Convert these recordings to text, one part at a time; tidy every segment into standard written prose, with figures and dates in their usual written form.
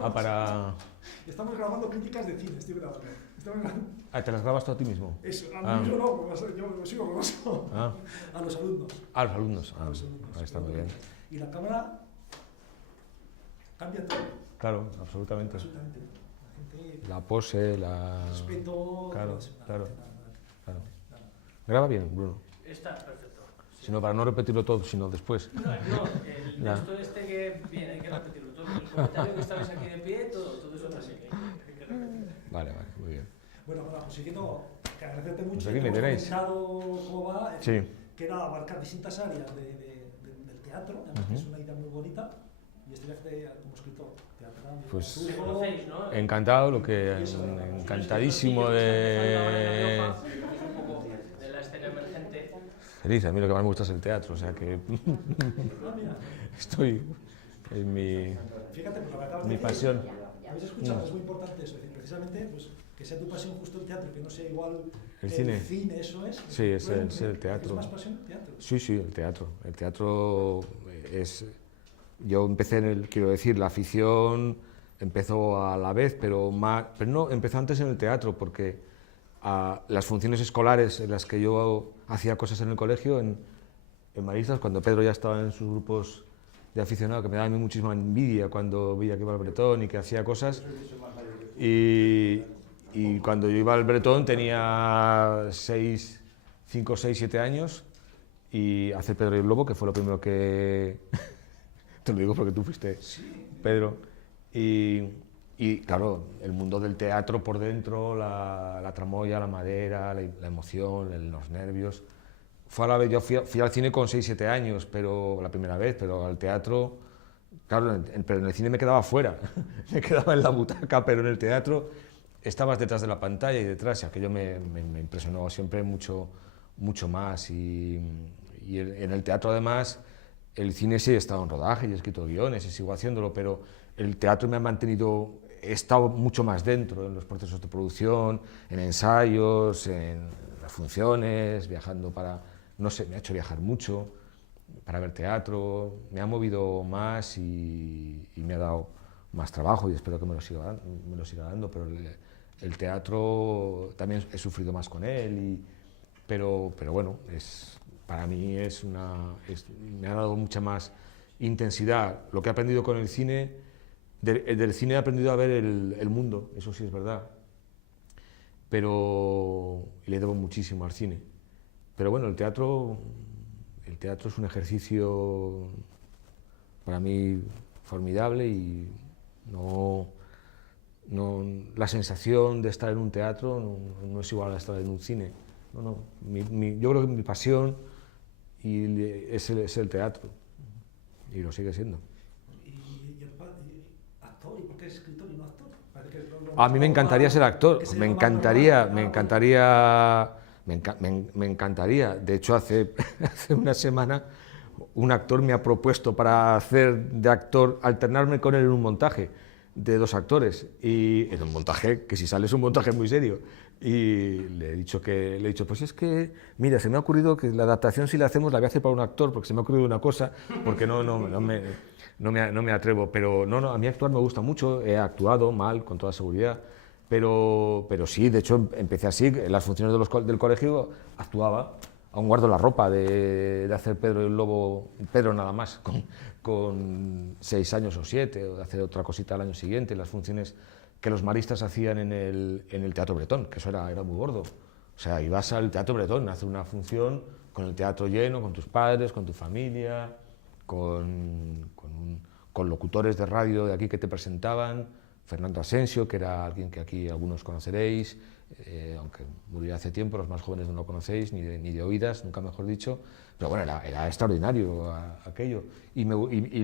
Ah, para... Estamos grabando críticas de cine, estoy grabando. Ah, ¿te las grabas tú a ti mismo? Eso, a mí mismo no, porque yo sigo con eso. Ah. A los alumnos. Ah, los alumnos. A los alumnos. Ahí está muy bien. Y la cámara cambia todo. Claro, absolutamente. Absolutamente. La gente... La pose, la... Respeto... Claro, claro. Nada. Graba bien, Bruno. Está perfecto. Sí. Sino para no repetirlo todo, sino después. No, el texto este que viene, hay que repetirlo todo. El comentario que estabais aquí de pie, todo eso también hay que repetirlo. Vale, muy bien. Bueno, pues siguiendo, que agradecerte mucho. Pues aquí me tenéis. Cómo va, Sí. que era abarcar distintas áreas del teatro, además que es una idea muy bonita, y estudiaste como escritor teatral. Pues Me conocéis, ¿no? encantado, encantadísimo de... Es un poco de la escena emergente. Feliz, a mí lo que más me gusta es el teatro, o sea que estoy en Fíjate, pues lo que acabas de mi decir, pasión. habéis escuchado, es muy importante eso, es decir, precisamente pues, que sea tu pasión justo el teatro, que no sea igual El cine. eso es. Sí, es el teatro. ¿Es más pasión el teatro? Sí, sí, el teatro. El teatro es... Yo empecé quiero decir, la afición empezó a la vez, pero no, empezó antes en el teatro, porque las funciones escolares en las que yo hacía cosas en el colegio, en Maristas, cuando Pedro ya estaba en sus grupos de aficionado, que me daba a mí muchísima envidia cuando veía que iba al Bretón y que hacía cosas, y cuando yo iba al Bretón tenía 5, 6, 7 años, y hacer Pedro y el Lobo, que fue lo primero que... Te lo digo porque tú fuiste, Pedro. Y claro, el mundo del teatro por dentro, la tramoya, la madera, la emoción, los nervios. Fue a la vez, yo fui al cine con 6, 7 años, pero la primera vez, pero al teatro, claro, pero en el cine me quedaba fuera, me quedaba en la butaca, pero en el teatro estabas detrás de la pantalla y detrás, y aquello me impresionó siempre mucho, mucho más. Y en el teatro además, el cine sí he estado en rodaje y he escrito guiones y sigo haciéndolo, pero el teatro me ha mantenido, he estado mucho más dentro en los procesos de producción, en ensayos, en las funciones, viajando para, no sé, me ha hecho viajar mucho para ver teatro, me ha movido más y me ha dado más trabajo y espero que me lo siga dando, pero el teatro también he sufrido más con él, pero bueno, para mí me ha dado mucha más intensidad. Lo que he aprendido con el cine, del cine he aprendido a ver el mundo, eso sí es verdad, pero le debo muchísimo al cine. Pero bueno, el teatro es un ejercicio para mí formidable y la sensación de estar en un teatro no es igual a estar en un cine. Yo creo que mi pasión es el teatro, y lo sigue siendo. ¿Y actor? ¿Y por qué es escritor y no actor? A mí me encantaría ser actor, me encantaría. De hecho, hace una semana un actor me ha propuesto para hacer de actor, alternarme con él en un montaje de 2 actores, y en un montaje que si sale es un montaje muy serio. Y le he dicho, pues es que, mira, se me ha ocurrido que la adaptación si la hacemos la voy a hacer para un actor, porque se me ha ocurrido una cosa, porque no me atrevo, pero a mí actuar me gusta mucho, he actuado mal, con toda seguridad, pero sí, de hecho empecé así, en las funciones del colegio actuaba, aún guardo la ropa de hacer Pedro y el Lobo, Pedro nada más, con 6 años o 7, o de hacer otra cosita al año siguiente, las funciones que los maristas hacían en el Teatro Bretón, que eso era muy gordo. O sea, ibas al Teatro Bretón a hacer una función con el teatro lleno, con tus padres, con tu familia, con locutores de radio de aquí que te presentaban, Fernando Asensio, que era alguien que aquí algunos conoceréis, aunque murió hace tiempo, los más jóvenes no lo conocéis, ni de oídas, nunca mejor dicho, pero bueno, era extraordinario aquello. Y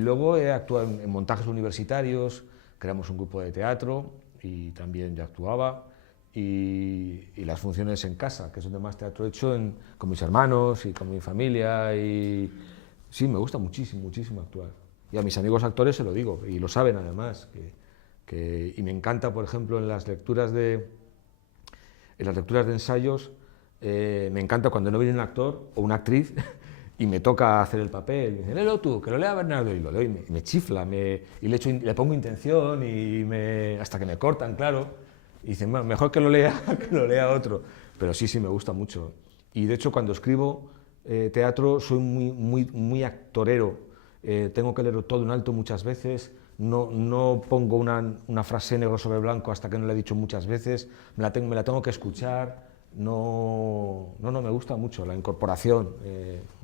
luego he actuado en montajes universitarios, creamos un grupo de teatro y también yo actuaba, y las funciones en casa, que es donde más teatro he hecho, con mis hermanos y con mi familia, y sí, me gusta muchísimo, muchísimo actuar. Y a mis amigos actores se lo digo, y lo saben además, y me encanta, por ejemplo, en las lecturas de ensayos, me encanta cuando no viene un actor o una actriz y me toca hacer el papel, me dice, léelo tú, que lo lea Bernardo, y lo leo y me chifla, y le pongo intención, hasta que me cortan, claro, y dicen, bueno, mejor que lo lea que lo lea otro, pero sí, me gusta mucho. Y de hecho, cuando escribo teatro, soy muy actorero, tengo que leerlo todo en alto muchas veces, no pongo una frase negro sobre blanco hasta que no la he dicho muchas veces, me la tengo que escuchar. No, me gusta mucho la incorporación,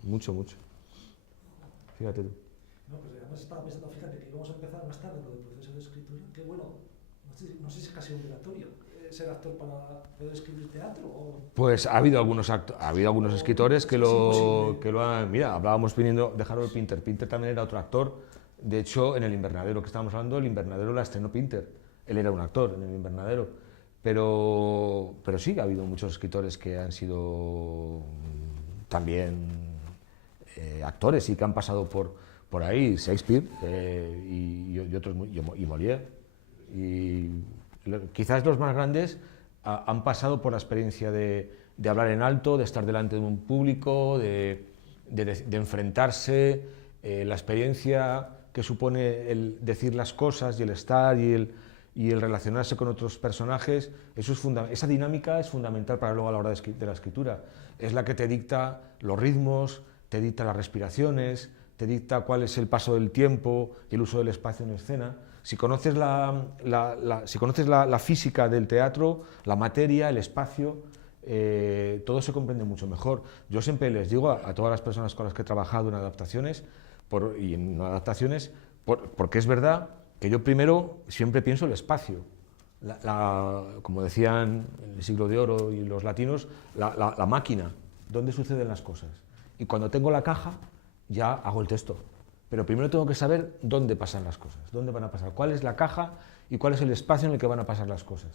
mucho. Fíjate tú. No, pues además estaba pensando, fíjate, que íbamos a empezar más tarde con el proceso de escritura, que bueno, no sé si es casi obligatorio ser actor para poder escribir teatro. Pues ha habido algunos escritores que lo han... Mira, hablábamos viniendo de Harold Pinter. Pinter también era otro actor. De hecho, en El Invernadero que estábamos hablando, El Invernadero la estrenó Pinter. Él era un actor en El Invernadero. Pero sí, ha habido muchos escritores que han sido también actores y que han pasado por ahí, Shakespeare y otros, y Molière. Y quizás los más grandes han pasado por la experiencia de hablar en alto, de estar delante de un público, de enfrentarse, la experiencia que supone el decir las cosas y el estar y el relacionarse con otros personajes. Esa dinámica es fundamental para luego a la hora de la escritura. Es la que te dicta los ritmos, te dicta las respiraciones, te dicta cuál es el paso del tiempo y el uso del espacio en escena. Si conoces la física del teatro, la materia, el espacio, todo se comprende mucho mejor. Yo siempre les digo a todas las personas con las que he trabajado en adaptaciones, porque es verdad que yo primero siempre pienso el espacio. Como decían en el siglo de oro y los latinos, la máquina, dónde suceden las cosas. Y cuando tengo la caja, ya hago el texto. Pero primero tengo que saber dónde pasan las cosas, dónde van a pasar, cuál es la caja y cuál es el espacio en el que van a pasar las cosas.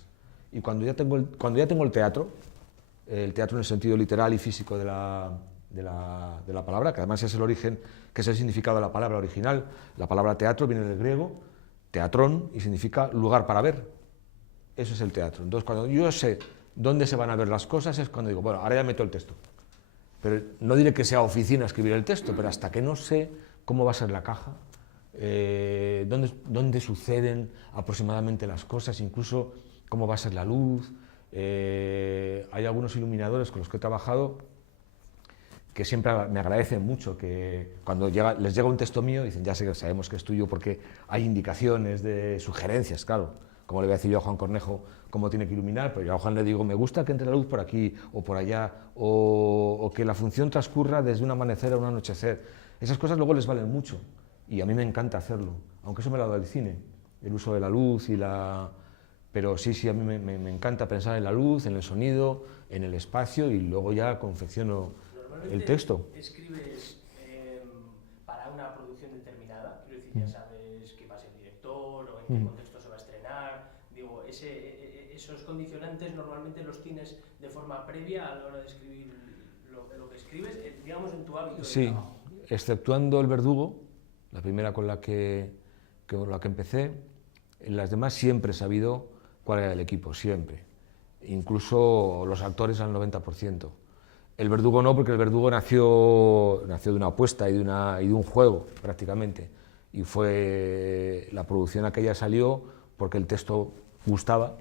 Y cuando ya tengo el teatro en el sentido literal y físico de la palabra, que además es el origen, que es el significado de la palabra original. La palabra teatro viene del griego, teatrón, y significa lugar para ver. Eso es el teatro. Entonces, cuando yo sé dónde se van a ver las cosas, es cuando digo, bueno, ahora ya meto el texto. Pero no diré que sea oficina escribir el texto, pero hasta que no sé cómo va a ser la caja, dónde suceden aproximadamente las cosas, incluso cómo va a ser la luz. Hay algunos iluminadores con los que he trabajado que siempre me agradecen mucho que cuando les llega un texto mío dicen, ya sabemos que es tuyo porque hay indicaciones, sugerencias, claro, como le voy a decir yo a Juan Cornejo cómo tiene que iluminar, pero yo a Juan le digo, me gusta que entre la luz por aquí o por allá, o que la función transcurra desde un amanecer a un anochecer. Esas cosas luego les valen mucho y a mí me encanta hacerlo, aunque eso me lo ha dado el cine, el uso de la luz Pero sí, a mí me encanta pensar en la luz, en el sonido, en el espacio y luego ya confecciono el texto. ¿Escribes para una producción determinada? Quiero decir, ya sabes que va a ser director o en qué contexto se va a estrenar. Digo, esos condicionantes normalmente los tienes de forma previa a la hora de escribir lo que escribes, digamos, en tu hábito de trabajo. Exceptuando El Verdugo, la primera con la que empecé, en las demás siempre he sabido cuál era el equipo, siempre. Incluso los actores al 90%. El Verdugo no, porque El Verdugo nació de una apuesta y de un juego, prácticamente. Y la producción aquella salió porque el texto gustaba,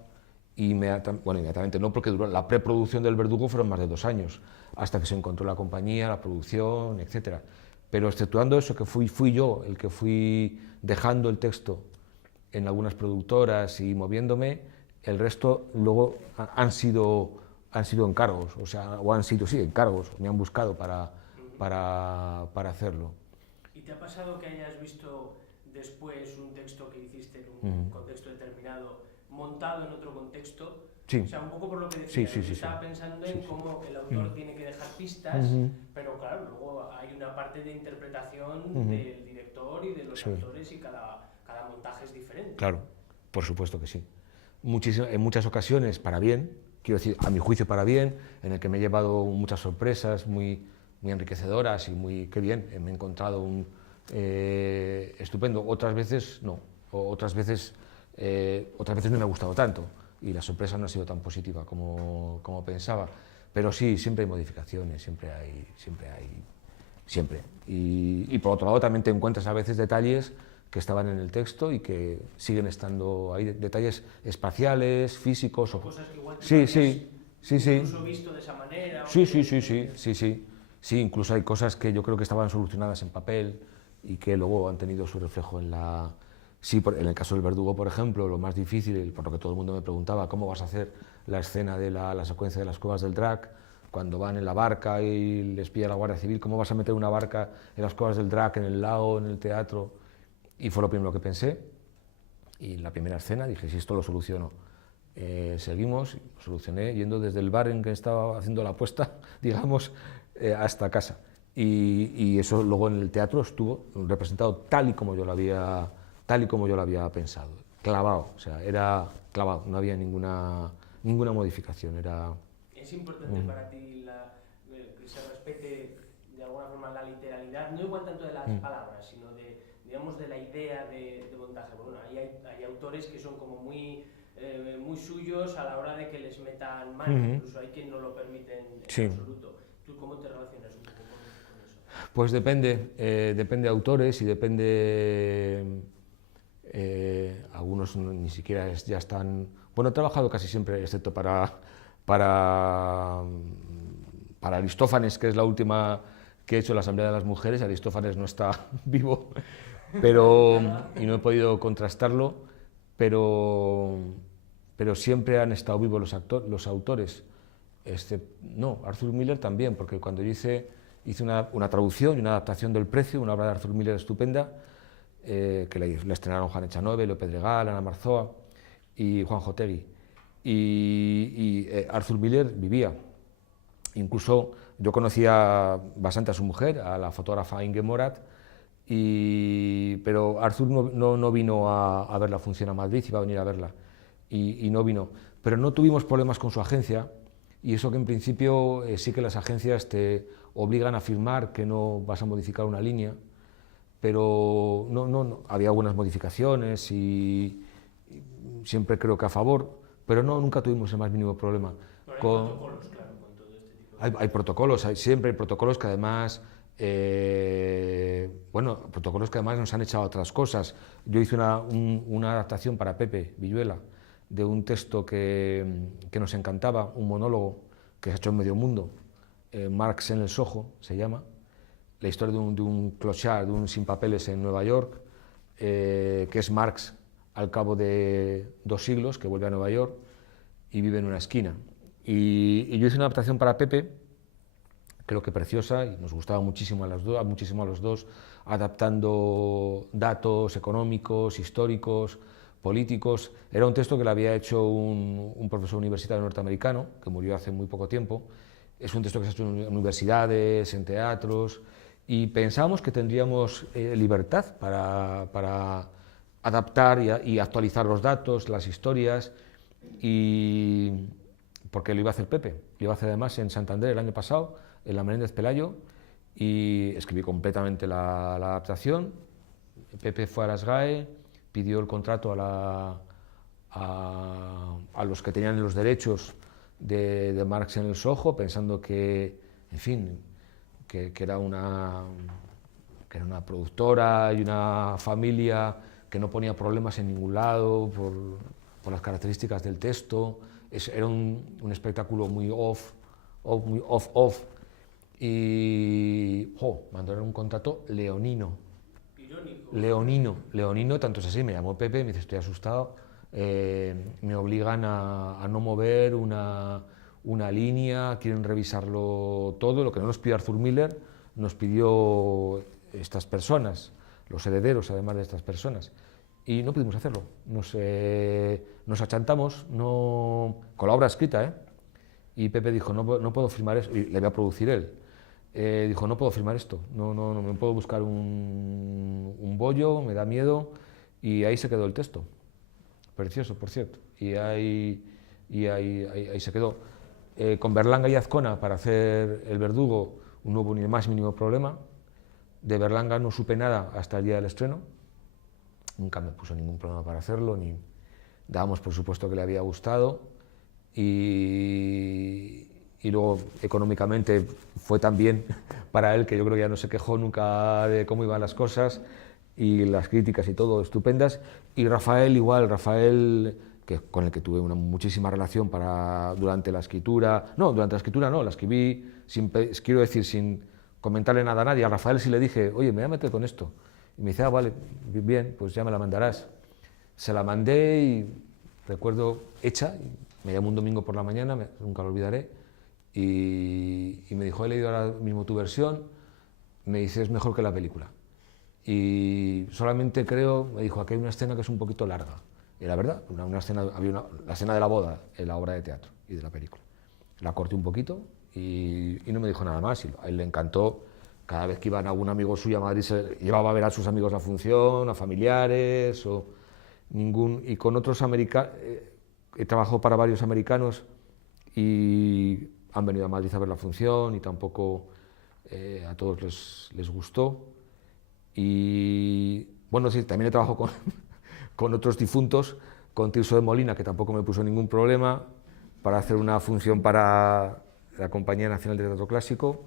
inmediatamente no, porque la preproducción del Verdugo fueron más de 2 años, hasta que se encontró la compañía, la producción, etc. Pero exceptuando eso, que fui yo el que fui dejando el texto en algunas productoras y moviéndome, el resto luego han sido encargos, encargos, me han buscado para hacerlo. ¿Y te ha pasado que hayas visto después un texto que hiciste en un contexto determinado, montado en otro contexto? Sí. O sea, un poco por lo que decías, Sí. estaba pensando en cómo el autor tiene que dejar pistas, pero claro, luego hay una parte de interpretación del director y de los actores y cada montaje es diferente. Claro, por supuesto que sí. En muchas ocasiones para bien, quiero decir, a mi juicio para bien, en el que me he llevado muchas sorpresas muy enriquecedoras y qué bien, me he encontrado estupendo. Otras veces no, otras veces no me ha gustado tanto y la sorpresa no ha sido tan positiva como pensaba. Pero sí, siempre hay modificaciones, siempre hay siempre. Y por otro lado también te encuentras a veces detalles que estaban en el texto y que siguen estando ahí, detalles espaciales, físicos. Cosas que igual tú Sí, habías sí, incluso visto de esa manera. Sí, incluso hay cosas que yo creo que estaban solucionadas en papel y que luego han tenido su reflejo en la... Sí, en el caso del verdugo, por ejemplo, lo más difícil, por lo que todo el mundo me preguntaba, ¿cómo vas a hacer la escena de la secuencia de las cuevas del Drac? Cuando van en la barca y les pilla la Guardia Civil, ¿cómo vas a meter una barca en las cuevas del Drac, en el lago, en el teatro? Y fue lo primero que pensé. Y en la primera escena dije, si esto lo soluciono. Seguimos, lo solucioné yendo desde el bar en que estaba haciendo la apuesta, digamos, hasta casa. Y eso luego en el teatro estuvo representado tal y como yo lo había pensado, clavado, o sea, era clavado, no había ninguna modificación. ¿Es importante para ti que se respete de alguna forma la literalidad, no igual tanto de las palabras, sino digamos, de la idea de montaje? Bueno, hay autores que son como muy suyos a la hora de que les metan mano, incluso hay quien no lo permiten en absoluto. ¿Tú cómo te relacionas un poco con eso? Pues depende de autores y depende... algunos ni siquiera ya están... Bueno, he trabajado casi siempre, excepto para Aristófanes, que es la última que he hecho en la Asamblea de las Mujeres. Aristófanes no está vivo, y no he podido contrastarlo, pero siempre han estado vivos los autores. No, Arthur Miller también, porque cuando yo hice una traducción y una adaptación del Precio, una obra de Arthur Miller estupenda, que la estrenaron Juan Echanove, Leo Pedregal, Ana Marzoa y Juan Jotegui. Y Arthur Miller vivía. Incluso yo conocía bastante a su mujer, a la fotógrafa Inge Morat, pero Arthur no vino a ver la función a Madrid, iba a venir a verla, y no vino. Pero no tuvimos problemas con su agencia, y eso que en principio sí que las agencias te obligan a firmar que no vas a modificar una línea, pero no, había algunas modificaciones y siempre creo que a favor, pero nunca tuvimos el más mínimo problema. Pero hay protocolos, claro, con todo este tipo de... Hay protocolos, siempre hay protocolos que además, protocolos que además nos han echado a otras cosas. Yo hice una adaptación para Pepe Villuela de un texto que nos encantaba, un monólogo que se ha hecho en medio mundo, Marx en el Soho se llama, la historia de un clochard, de un sin papeles en Nueva York, que es Marx al cabo de 2 siglos, que vuelve a Nueva York y vive en una esquina. Y yo hice una adaptación para Pepe, creo que preciosa, y nos gustaba muchísimo a los dos, adaptando datos económicos, históricos, políticos. Era un texto que le había hecho un profesor universitario norteamericano, que murió hace muy poco tiempo. Es un texto que se ha hecho en universidades, en teatros, y pensábamos que tendríamos libertad para adaptar y actualizar los datos, las historias, porque lo iba a hacer Pepe, lo iba a hacer además en Santander el año pasado, en la Menéndez Pelayo, y escribí completamente la adaptación. Pepe fue a la SGAE, pidió el contrato a los que tenían los derechos de Marx en el Soho, pensando que, en fin, que era una productora y una familia que no ponía problemas en ningún lado por las características del texto. Era un espectáculo muy off. Y mandaron un contrato leonino. Irónico. Leonino, tanto es así, me llamó Pepe, me dice, estoy asustado, me obligan a no mover una línea, quieren revisarlo todo, lo que no nos pidió Arthur Miller, nos pidió estas personas, los herederos además de estas personas, y no pudimos hacerlo, nos achantamos con la obra escrita, y Pepe dijo, no puedo firmar eso, y le voy a producir él. Dijo, no puedo firmar esto, no me puedo buscar un bollo, me da miedo, y ahí se quedó el texto. Precioso, por cierto, y ahí se quedó. Con Berlanga y Azcona para hacer El Verdugo no hubo ni el más mínimo problema. De Berlanga no supe nada hasta el día del estreno, nunca me puso ningún problema para hacerlo, ni dábamos por supuesto que le había gustado, y y luego económicamente fue tan bien para él que yo creo que ya no se quejó nunca de cómo iban las cosas, y las críticas y todo estupendas. Y Rafael igual, Rafael, con el que tuve una muchísima relación durante la escritura, la escribí, quiero decir, sin comentarle nada a nadie. A Rafael sí le dije, oye, me voy a meter con esto. Y me dice, vale, bien, pues ya me la mandarás. Se la mandé y recuerdo hecha, me llamó un domingo por la mañana, nunca lo olvidaré, y me dijo, he leído ahora mismo tu versión, me dice, es mejor que la película. Y solamente creo, me dijo, aquí hay una escena que es un poquito larga. Y la verdad, la escena de la boda en la obra de teatro y de la película. La corté un poquito y no me dijo nada más. Y a él le encantó. Cada vez que iban algún amigo suyo a Madrid, se llevaba a ver a sus amigos la función, a familiares, y con otros americanos. He trabajado para varios americanos y han venido a Madrid a ver la función y tampoco a todos les gustó. Y bueno, sí, también he trabajado con otros difuntos, con Tirso de Molina, que tampoco me puso ningún problema, para hacer una función para la Compañía Nacional de Teatro Clásico.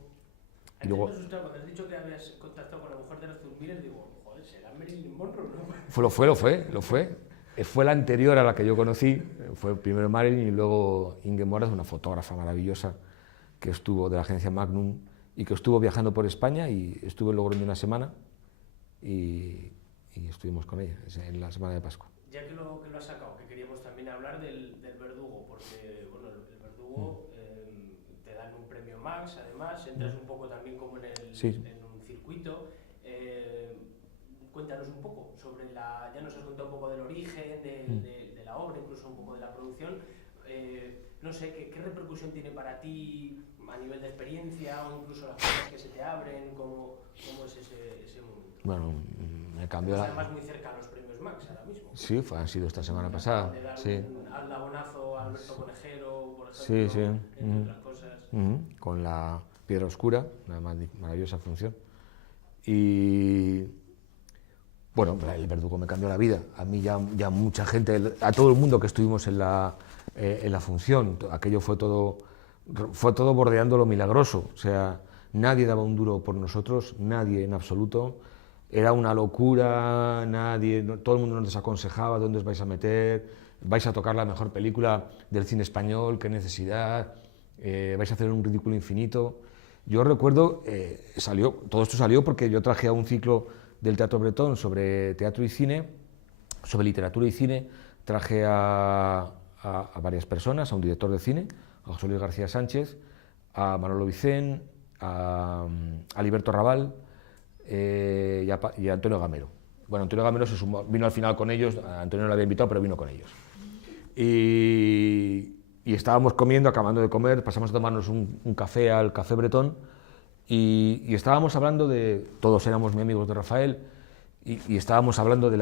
Y luego, cuando has dicho que habías contactado con la mujer de Arthur Miller, digo, joder, será Marilyn Monroe, ¿no? Lo fue. Fue la anterior a la que yo conocí, fue primero Marilyn y luego Inge Moraz, una fotógrafa maravillosa que estuvo de la agencia Magnum y que estuvo viajando por España, y estuve en Logroño una semana y estuvimos con ella en la semana de Pascua. Ya que lo has sacado, que queríamos también hablar del Verdugo, porque bueno, el Verdugo te dan un premio Max, además, entras un poco también como en un circuito. Cuéntanos un poco sobre ya nos has contado un poco del origen de la obra, incluso un poco de la producción. No sé, ¿qué repercusión tiene para ti a nivel de experiencia, o incluso las cosas que se te abren? ¿Cómo es ese momento? Bueno, me cambió además muy cerca a los premios Max ahora mismo. Sí, han sido esta semana pasada. De dar sí. un aldabonazo a Alberto Conejero, por ejemplo, sí. entre otras cosas. Con la Piedra Oscura, una maravillosa función. Y bueno, el Verdugo me cambió la vida. A mí ya mucha gente, a todo el mundo que estuvimos en la función, aquello fue todo bordeando lo milagroso. O sea, nadie daba un duro por nosotros, nadie en absoluto. Era una locura, todo el mundo nos desaconsejaba dónde os vais a meter, vais a tocar la mejor película del cine español, qué necesidad, vais a hacer un ridículo infinito. Yo recuerdo, todo esto salió porque yo traje a un ciclo del Teatro Bretón sobre teatro y cine, sobre literatura y cine, traje a varias personas, a un director de cine, a José Luis García Sánchez, a Manolo Vicén, a Liberto Raval y a Antonio Gamero. Bueno, Antonio Gamero vino al final con ellos, a Antonio no lo había invitado, pero vino con ellos. Y estábamos comiendo, acabando de comer, pasamos a tomarnos un café al Café Bretón, y estábamos hablando todos éramos muy amigos de Rafael, y estábamos hablando de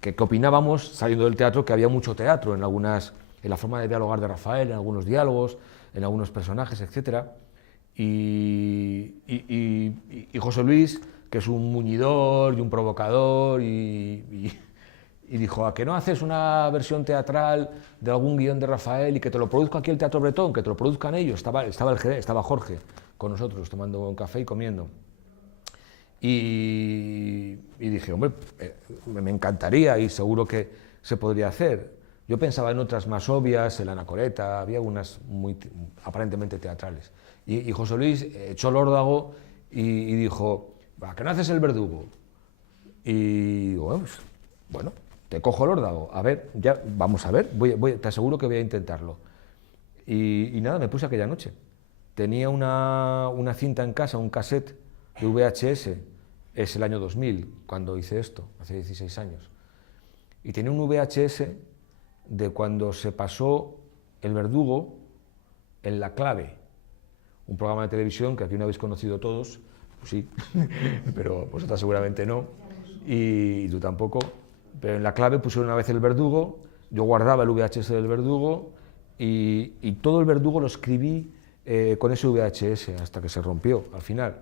que opinábamos, saliendo del teatro, que había mucho teatro en la forma de dialogar de Rafael, en algunos diálogos, en algunos personajes, etc. Y José Luis, que es un muñidor y un provocador, y dijo, ¿a qué no haces una versión teatral de algún guión de Rafael y que te lo produzca aquí el Teatro Bretón, que te lo produzcan ellos? Estaba Jorge con nosotros tomando un café y comiendo. Y dije, hombre, me encantaría y seguro que se podría hacer. Yo pensaba en otras más obvias, el Anacoreta, había unas aparentemente teatrales. Y José Luis echó el órdago y dijo, ¿a qué no haces el Verdugo? Y digo, bueno, te cojo el órdago, a ver, ya, vamos a ver, te aseguro que voy a intentarlo. Y nada, me puse aquella noche. Tenía una cinta en casa, un cassette de VHS, es el año 2000, cuando hice esto, hace 16 años. Y tenía un VHS de cuando se pasó el Verdugo en La Clave, un programa de televisión que aquí no habéis conocido todos, pues sí, pero vosotras seguramente no, y tú tampoco. Pero en La Clave pusieron una vez el Verdugo, yo guardaba el VHS del Verdugo y todo el Verdugo lo escribí con ese VHS hasta que se rompió al final.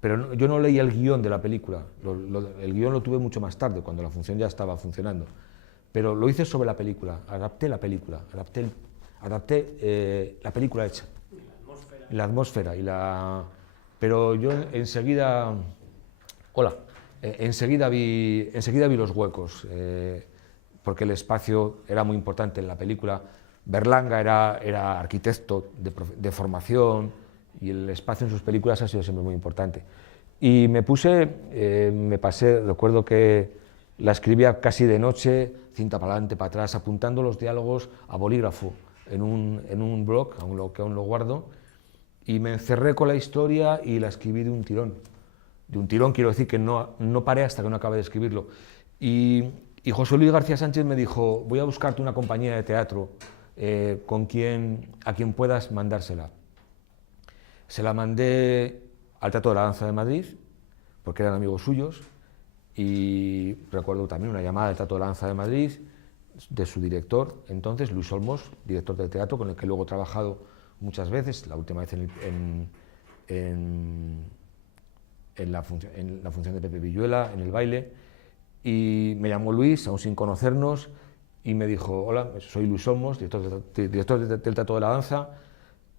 Pero yo no leí el guión de la película, el guión lo tuve mucho más tarde, cuando la función ya estaba funcionando. pero lo hice sobre la película, adapté la película, adapté la película hecha. La atmósfera. Pero yo enseguida, enseguida vi los huecos, porque el espacio era muy importante en la película. Berlanga era arquitecto de formación y el espacio en sus películas ha sido siempre muy importante. Y me pasé, recuerdo que la escribía casi de noche, cinta para adelante, para atrás, apuntando los diálogos a bolígrafo en un blog, que aún lo guardo, y me encerré con la historia y la escribí de un tirón. De un tirón quiero decir que no paré hasta que no acabé de escribirlo. Y José Luis García Sánchez me dijo, voy a buscarte una compañía de teatro a quien puedas mandársela. Se la mandé al Teatro de la Danza de Madrid, porque eran amigos suyos, y recuerdo también una llamada del Teatro de la Danza de Madrid, de su director, entonces, Luis Olmos, director del teatro, con el que luego he trabajado muchas veces, la última vez en la función de Pepe Villuela, en el baile, y me llamó Luis, aún sin conocernos, y me dijo, hola, soy Luis Olmos, director del Teatro de la Danza.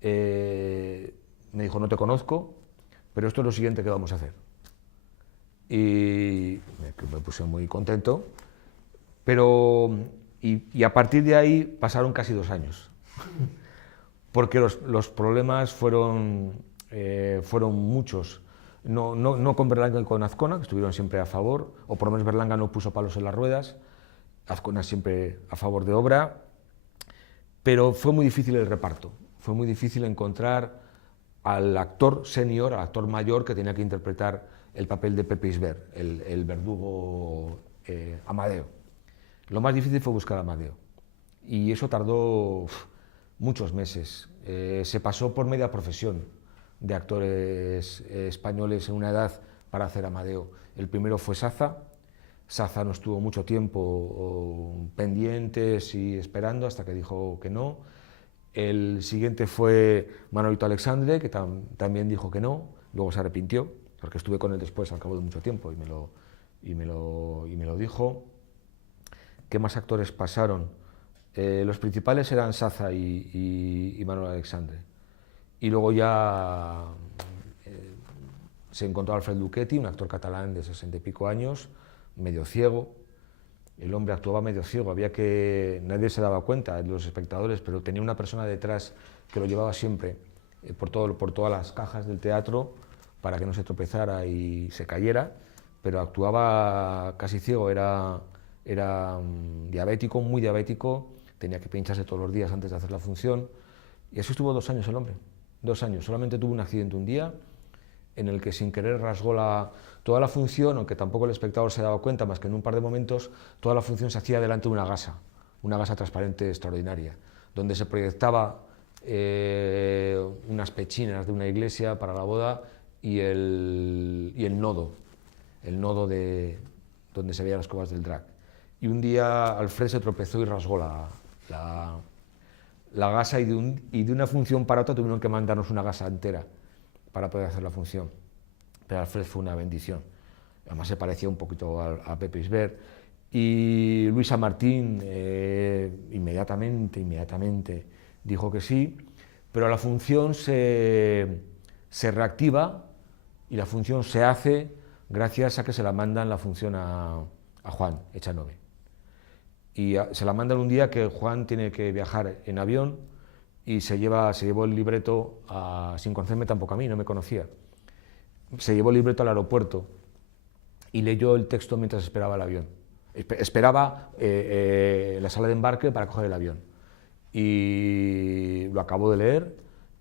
Me dijo, no te conozco, pero esto es lo siguiente que vamos a hacer. Y me puse muy contento, y a partir de ahí pasaron casi 2 años, porque los problemas fueron muchos. No con Berlanga y con Azcona, que estuvieron siempre a favor, o por lo menos Berlanga no puso palos en las ruedas, Azcona siempre a favor de obra, pero fue muy difícil el reparto, fue muy difícil encontrar al actor senior, al actor mayor que tenía que interpretar el papel de Pepe Isbert, el verdugo Amadeo. Lo más difícil fue buscar a Amadeo, y eso tardó muchos meses. Se pasó por media profesión de actores españoles en una edad para hacer Amadeo. El primero fue Saza. Saza no estuvo mucho tiempo pendientes y esperando hasta que dijo que no. El siguiente fue Manolito Alexandre, que también dijo que no, luego se arrepintió, porque estuve con él después al cabo de mucho tiempo y me lo dijo. ¿Qué más actores pasaron? Los principales eran Saza y Manolito Alexandre. Y luego ya se encontró Alfred Luchetti, un actor catalán de 60 y pico años, medio ciego. El hombre actuaba medio ciego, nadie se daba cuenta de los espectadores, pero tenía una persona detrás que lo llevaba siempre por todas las cajas del teatro para que no se tropezara y se cayera, pero actuaba casi ciego, era diabético, muy diabético, tenía que pincharse todos los días antes de hacer la función, y así estuvo 2 años el hombre. 2 años, solamente tuvo un accidente un día en el que sin querer rasgó toda la función, aunque tampoco el espectador se daba cuenta, más que en un par de momentos, toda la función se hacía delante de una gasa transparente extraordinaria, donde se proyectaba unas pechinas de una iglesia para la boda y el nodo donde se veían las cuevas del drag. Y un día Alfred se tropezó y rasgó la gasa, y de una función para otra tuvieron que mandarnos una gasa entera para poder hacer la función. Pero Alfred fue una bendición. Además se parecía un poquito a Pepe Isbert. Y Luisa Martín inmediatamente dijo que sí, pero la función se reactiva y la función se hace gracias a que se la mandan la función a Juan Echanove. Y se la mandan un día que Juan tiene que viajar en avión y se llevó el libreto, sin conocerme tampoco a mí, no me conocía. Se llevó el libreto al aeropuerto y leyó el texto mientras esperaba el avión. Esperaba la sala de embarque para coger el avión. Y lo acabó de leer,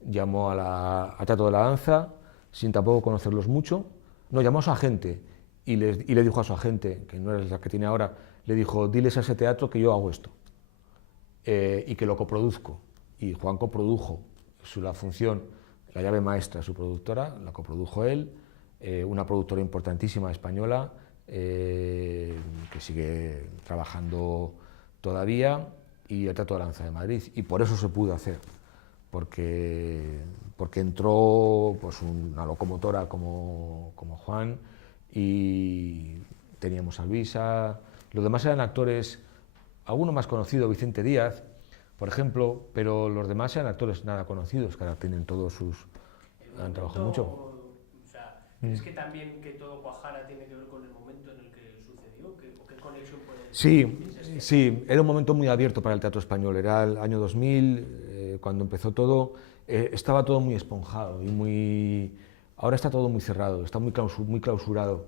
llamó al Teatro de la Danza, sin tampoco conocerlos mucho. No, llamó a su agente y le dijo a su agente, que no es la que tiene ahora, le dijo, diles a ese teatro que yo hago esto y que lo coproduzco. Y Juan coprodujo la función, La llave maestra, su productora, la coprodujo él, una productora importantísima española que sigue trabajando todavía, y el Teatro de la Danza de Madrid. Y por eso se pudo hacer, porque entró pues, una locomotora como Juan, y teníamos a Luisa. Los demás eran actores alguno más conocido, Vicente Díaz, por ejemplo, pero los demás eran actores nada conocidos, que ahora tienen todos sus... han trabajado mucho. O sea, ¿crees que también que todo cuajara tiene que ver con el momento en el que sucedió? ¿O qué conexión puede Sí, sí, era un momento muy abierto para el teatro español, era el año 2000, cuando empezó todo, estaba todo muy esponjado y muy... Ahora está todo muy cerrado, está muy clausurado,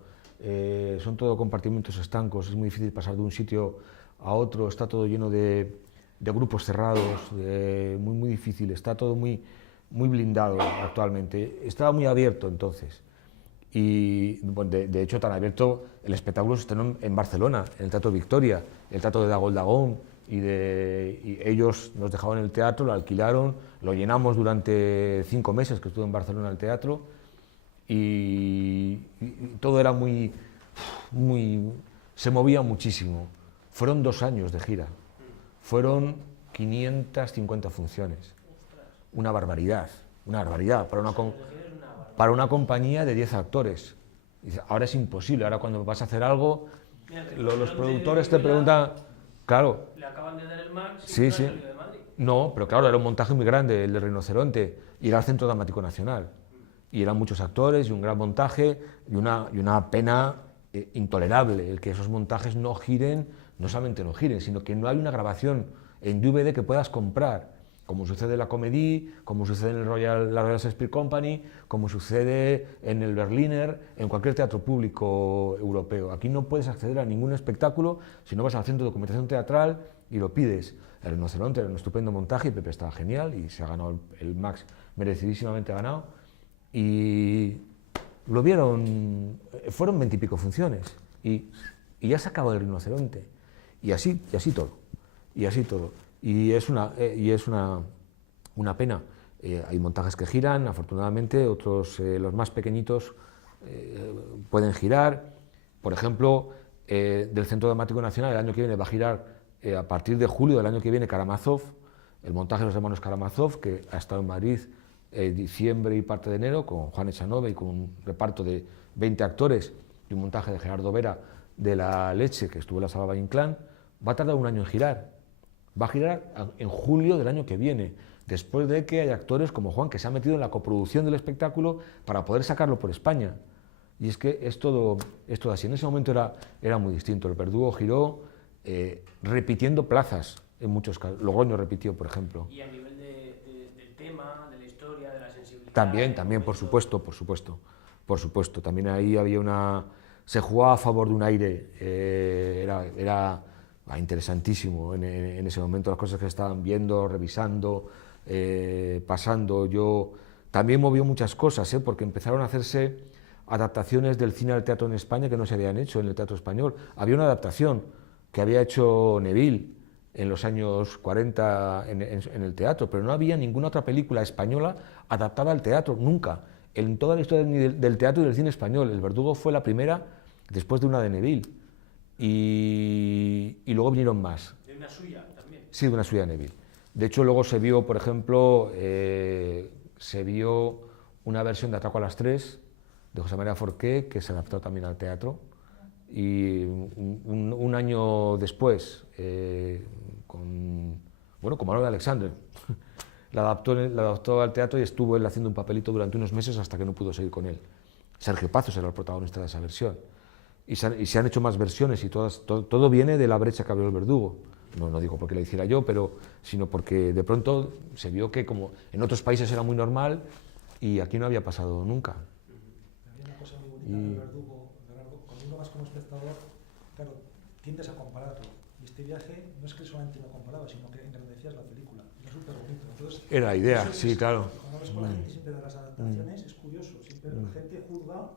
son todo compartimentos estancos, es muy difícil pasar de un sitio a otro, está todo lleno de grupos cerrados, muy difícil, está todo muy blindado actualmente. Estaba muy abierto entonces. Y bueno, de hecho, tan abierto, el espectáculo se estrenó en Barcelona, en el Teatro Victoria, el Teatro de Dagol Dagón, y ellos nos dejaban el teatro, lo alquilaron, lo llenamos durante 5 meses que estuve en Barcelona el teatro, y todo era se movía muchísimo. Fueron 2 años de gira, fueron 550 funciones, una barbaridad para una compañía de 10 actores. Dice, ahora es imposible, ahora cuando vas a hacer algo, los productores te preguntan, claro. Le acaban de dar el Max y Sí, no ha sí. salido de Madrid. No, pero claro, era un montaje muy grande, el de Rinoceronte, y era el Centro Dramático Nacional. Y eran muchos actores y un gran montaje y una pena intolerable, el que esos montajes no giren, no solamente no giren, sino que no hay una grabación en DVD que puedas comprar, como sucede en la Comédie, como sucede en la Royal Shakespeare Company, como sucede en el Berliner, en cualquier teatro público europeo. Aquí no puedes acceder a ningún espectáculo si no vas al Centro de Documentación Teatral y lo pides. El Rinoceronte era un estupendo montaje y Pepe estaba genial y se ha ganado el Max, merecidísimamente ganado. Y lo vieron, fueron 20 y pico funciones y ya se acabó el Rinoceronte. Y así todo. Y es una pena. Hay montajes que giran, afortunadamente, otros, los más pequeñitos, pueden girar. Por ejemplo, del Centro Dramático Nacional el año que viene va a girar, a partir de julio del año que viene, Karamazov, el montaje de los hermanos Karamazov, que ha estado en Madrid diciembre y parte de enero, con Juan Echanove y con un reparto de 20 actores y un montaje de Gerardo Vera de La Leche, que estuvo en la Sala Valle Inclán. Va a tardar un año en girar. Va a girar en julio del año que viene, después de que hay actores como Juan, que se ha metido en la coproducción del espectáculo para poder sacarlo por España. Y es que es todo así. En ese momento era muy distinto. El Verdugo giró repitiendo plazas en muchos casos. Logroño repitió, por ejemplo. Y a nivel del tema, de la historia, de la sensibilidad... También, por supuesto. También ahí había se jugaba a favor de un aire, era interesantísimo en ese momento, las cosas que estaban viendo, revisando, pasando. Yo también movió muchas cosas, porque empezaron a hacerse adaptaciones del cine al teatro en España que no se habían hecho en el teatro español. Había una adaptación que había hecho Neville en los años 40 en el teatro, pero no había ninguna otra película española adaptada al teatro, nunca. En toda la historia del teatro y del cine español. El Verdugo fue la primera, después de una de Neville. Y luego vinieron más. ¿De una suya también? Sí, de una suya de Neville. De hecho, luego se vio, por ejemplo, una versión de Atraco a las 3, de José María Forqué, que se adaptó también al teatro. Y un año después, con Manuel Alexander, la adaptó al teatro y estuvo él haciendo un papelito durante unos meses hasta que no pudo seguir con él. Sergio Pazos era el protagonista de esa versión. Y se han hecho más versiones y todo viene de la brecha que abrió el Verdugo. No digo porque la hiciera yo, sino porque de pronto se vio que como en otros países era muy normal y aquí no había pasado nunca. Había una cosa muy bonita en el Verdugo, Gerardo, cuando uno vas como espectador, claro, tiendes a compararlo. Y este viaje no es que solamente no comparaba, sino que engrandecías la película. Era súper bonito. Entonces, era la idea, sí, claro. Cuando ves con la gente siempre de las adaptaciones, es curioso, siempre la gente juzga,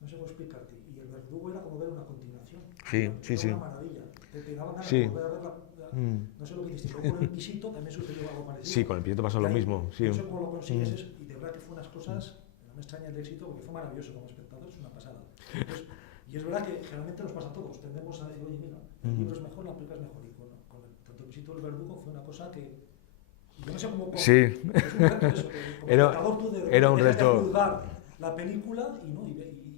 no sé cómo explicarte, y el Verdugo era como ver una continuación. Sí. Era una maravilla. Te daban ganas Sí. de volver a verla. No sé lo que dices, pero con el Pisito también sucedió algo parecido. Sí, con el Pisito pasó lo mismo. Sí. No sé cómo lo consigues eso, y de verdad que fue unas cosas, no me extraña el éxito, porque fue maravilloso como espectador, es una pasada. Entonces, y es verdad que generalmente nos pasa a todos, tendemos a decir, oye, mira, el libro es mejor, la película es mejor, y con tanto el Pisito del Verdugo fue una cosa que... Yo no sé cómo... Sí. Es un reto eso, que como espectador tú era un dejas de reto. juzgar la película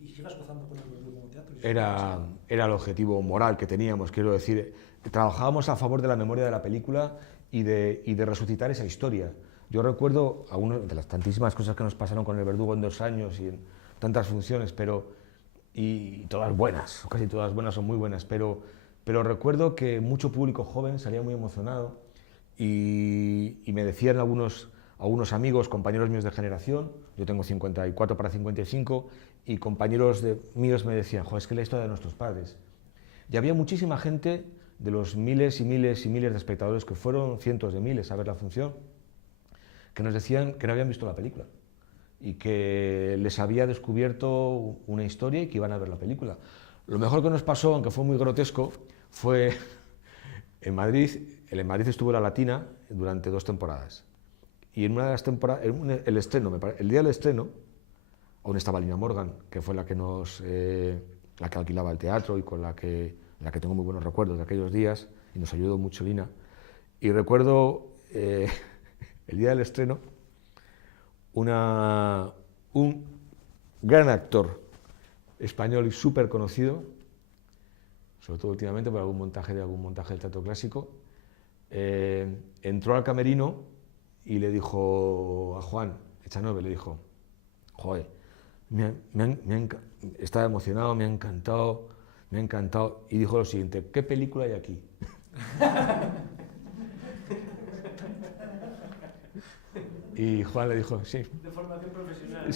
y sigas gozando con el Verdugo como teatro. era el objetivo moral que teníamos, quiero decir. Trabajábamos a favor de la memoria de la película y de resucitar esa historia. Yo recuerdo algunas de las tantísimas cosas que nos pasaron con El Verdugo en 2 años y en tantas funciones, y todas buenas, casi todas buenas o muy buenas, pero recuerdo que mucho público joven salía muy emocionado y me decían algunos amigos, compañeros míos de generación, yo tengo 54 para 55, y compañeros míos me decían, joder, es que la historia de nuestros padres. Y había muchísima gente, de los miles y miles y miles de espectadores, que fueron cientos de miles a ver la función, que nos decían que no habían visto la película y que les había descubierto una historia y que iban a ver la película. Lo mejor que nos pasó, aunque fue muy grotesco, fue en Madrid. En Madrid estuvo La Latina durante 2 temporadas. Y en una de las temporadas, el día del estreno, aún estaba Lina Morgan, que fue la que alquilaba el teatro y con la que tengo muy buenos recuerdos de aquellos días, y nos ayudó mucho Lina. Y recuerdo el día del estreno, un gran actor español y súper conocido, sobre todo últimamente por algún montaje del teatro clásico, entró al camerino y le dijo a Juan Echanove, le dijo, joder, estaba emocionado, me ha encantado, y dijo lo siguiente, ¿qué película hay aquí? Y Juan le dijo, sí. De formación profesional.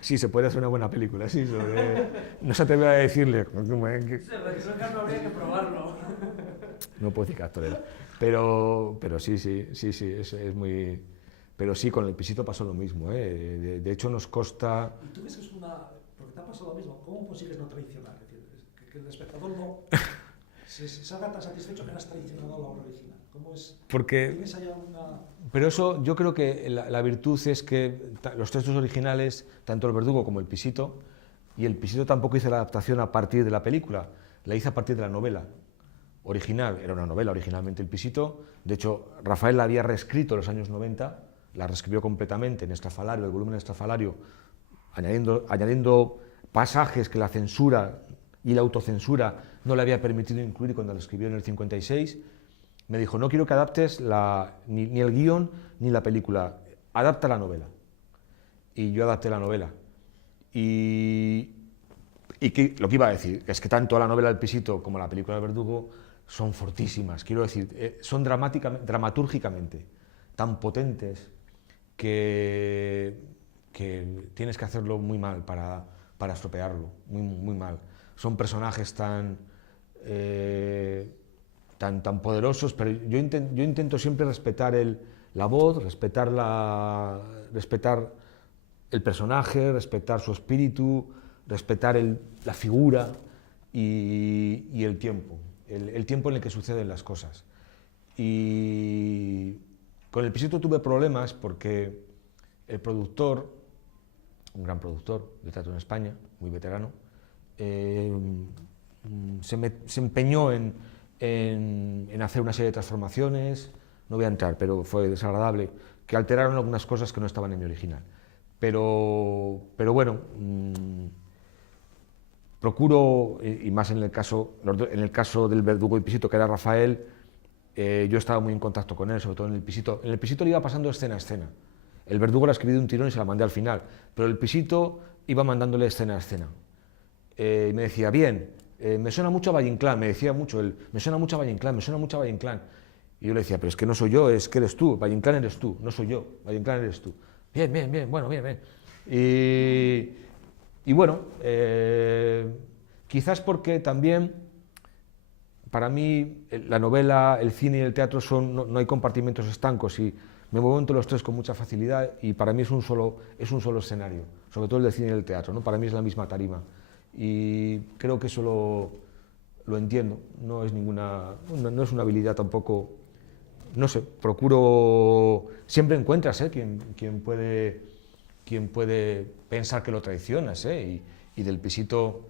Sí, se puede hacer una buena película, sí. No se atrevió a decirle. Sí, no habría que probarlo. No puedo decir que actor era. Pero sí, es muy... Pero sí, con El Pisito pasó lo mismo, ¿eh? De hecho, nos consta... ¿Y tú ves que es una...? Porque te ha pasado lo mismo. ¿Cómo consigues no traicionar? Es decir, que el espectador no se salga tan satisfecho que no has traicionado la obra original. ¿Cómo es? Porque... ¿Tienes allá una...? Pero eso, yo creo que la virtud es que los textos originales, tanto El Verdugo como El Pisito, y El Pisito tampoco hice la adaptación a partir de la película, la hice a partir de la novela original. Era una novela originalmente El Pisito. De hecho, Rafael la había reescrito en los años 90, la reescribió completamente en Estrafalario, el volumen Estrafalario, añadiendo pasajes que la censura y la autocensura no le había permitido incluir cuando la escribió en el 56. Me dijo, no quiero que adaptes ni el guión ni la película, adapta la novela. Y yo adapté la novela. Y lo que iba a decir es que tanto la novela El Pisito como la película El Verdugo son fortísimas, quiero decir, son dramatúrgicamente tan potentes que tienes que hacerlo muy mal para estropearlo, muy mal. Son personajes tan poderosos, pero yo intento siempre respetar la voz, respetar el personaje, respetar su espíritu, respetar la figura y el tiempo, el tiempo en el que suceden las cosas. Y con El Pisito tuve problemas porque el productor, un gran productor de teatro en España, muy veterano, se empeñó en hacer una serie de transformaciones, no voy a entrar, pero fue desagradable, que alteraron algunas cosas que no estaban en mi original. Pero bueno, procuro, y más en el caso del Verdugo y Pisito, que era Rafael, yo estaba muy en contacto con él, sobre todo en El Pisito. En El Pisito le iba pasando escena a escena. El Verdugo la escribí de un tirón y se la mandé al final, pero El Pisito iba mandándole escena a escena. Me decía, bien, me suena mucho a Valle Inclán, me decía mucho él, me suena mucho a Valle Inclán, me suena mucho a Valle Inclán. Y yo le decía, pero es que no soy yo, es que eres tú, Valle Inclán eres tú, no soy yo, Valle Inclán eres tú. Bien, bueno, bien. Y bueno, quizás porque también, para mí, la novela, el cine y el teatro no hay compartimentos estancos y me muevo entre los tres con mucha facilidad y para mí es un solo escenario, sobre todo el del cine y el teatro, ¿no? Para mí es la misma tarima y creo que eso lo entiendo, no es una habilidad tampoco, no sé, procuro, siempre encuentras quien puede pensar que lo traicionas, y del Pisito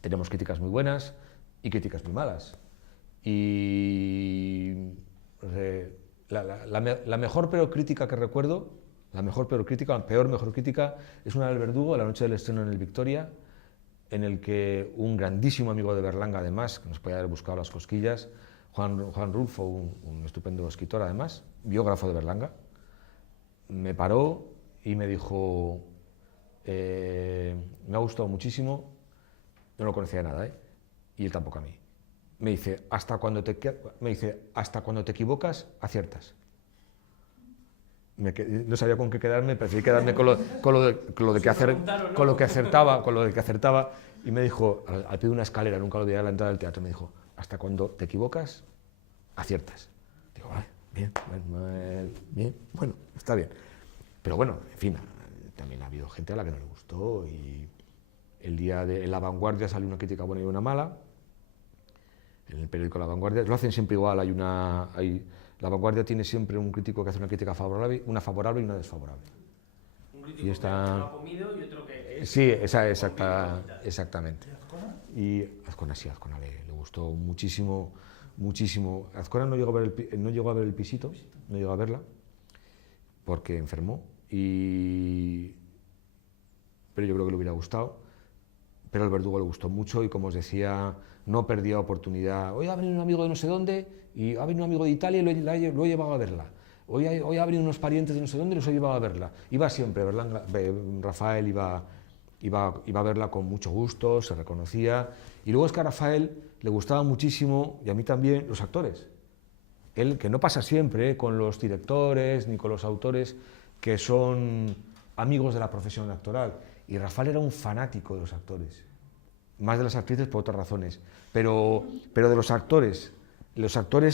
tenemos críticas muy buenas y críticas muy malas. Y la mejor peor crítica que recuerdo, la peor mejor crítica es una del Verdugo, la noche del estreno en el Victoria, en el que un grandísimo amigo de Berlanga, además, que nos podía haber buscado las cosquillas, Juan Rulfo, un estupendo escritor, además, biógrafo de Berlanga, me paró y me dijo, me ha gustado muchísimo, no lo conocía de nada, y él tampoco a mí. Me dice, hasta cuando te equivocas, aciertas. No sabía con qué quedarme, preferí quedarme con lo de que acertaba, y me dijo, al pie de una escalera, nunca lo olvidé, a la entrada del teatro, me dijo, hasta cuando te equivocas, aciertas. Digo, vale, bien, bueno, está bien. Pero bueno, en fin, también ha habido gente a la que no le gustó, y el día de La Vanguardia salió una crítica buena y una mala, en el periódico La Vanguardia, lo hacen siempre igual, La Vanguardia tiene siempre un crítico que hace una crítica favorable y una desfavorable. Un crítico que lo ha comido y otro que... Sí, exactamente. ¿Y Azcona? Sí, Azcona le gustó muchísimo. Azcona no llegó a ver el Pisito, no llegó a verla, porque enfermó, pero yo creo que le hubiera gustado. Pero El Verdugo le gustó mucho y, como os decía, no perdía oportunidad. Hoy ha venido un amigo de no sé dónde y ha venido un amigo de Italia y lo he llevado a verla. Hoy ha venido unos parientes de no sé dónde y los he llevado a verla. Iba siempre, Rafael iba a verla con mucho gusto, se reconocía. Y luego es que a Rafael le gustaba muchísimo, y a mí también, los actores. Él, que no pasa siempre con los directores ni con los autores que son amigos de la profesión actoral. Y Rafael era un fanático de los actores, más de las actrices por otras razones, pero de los actores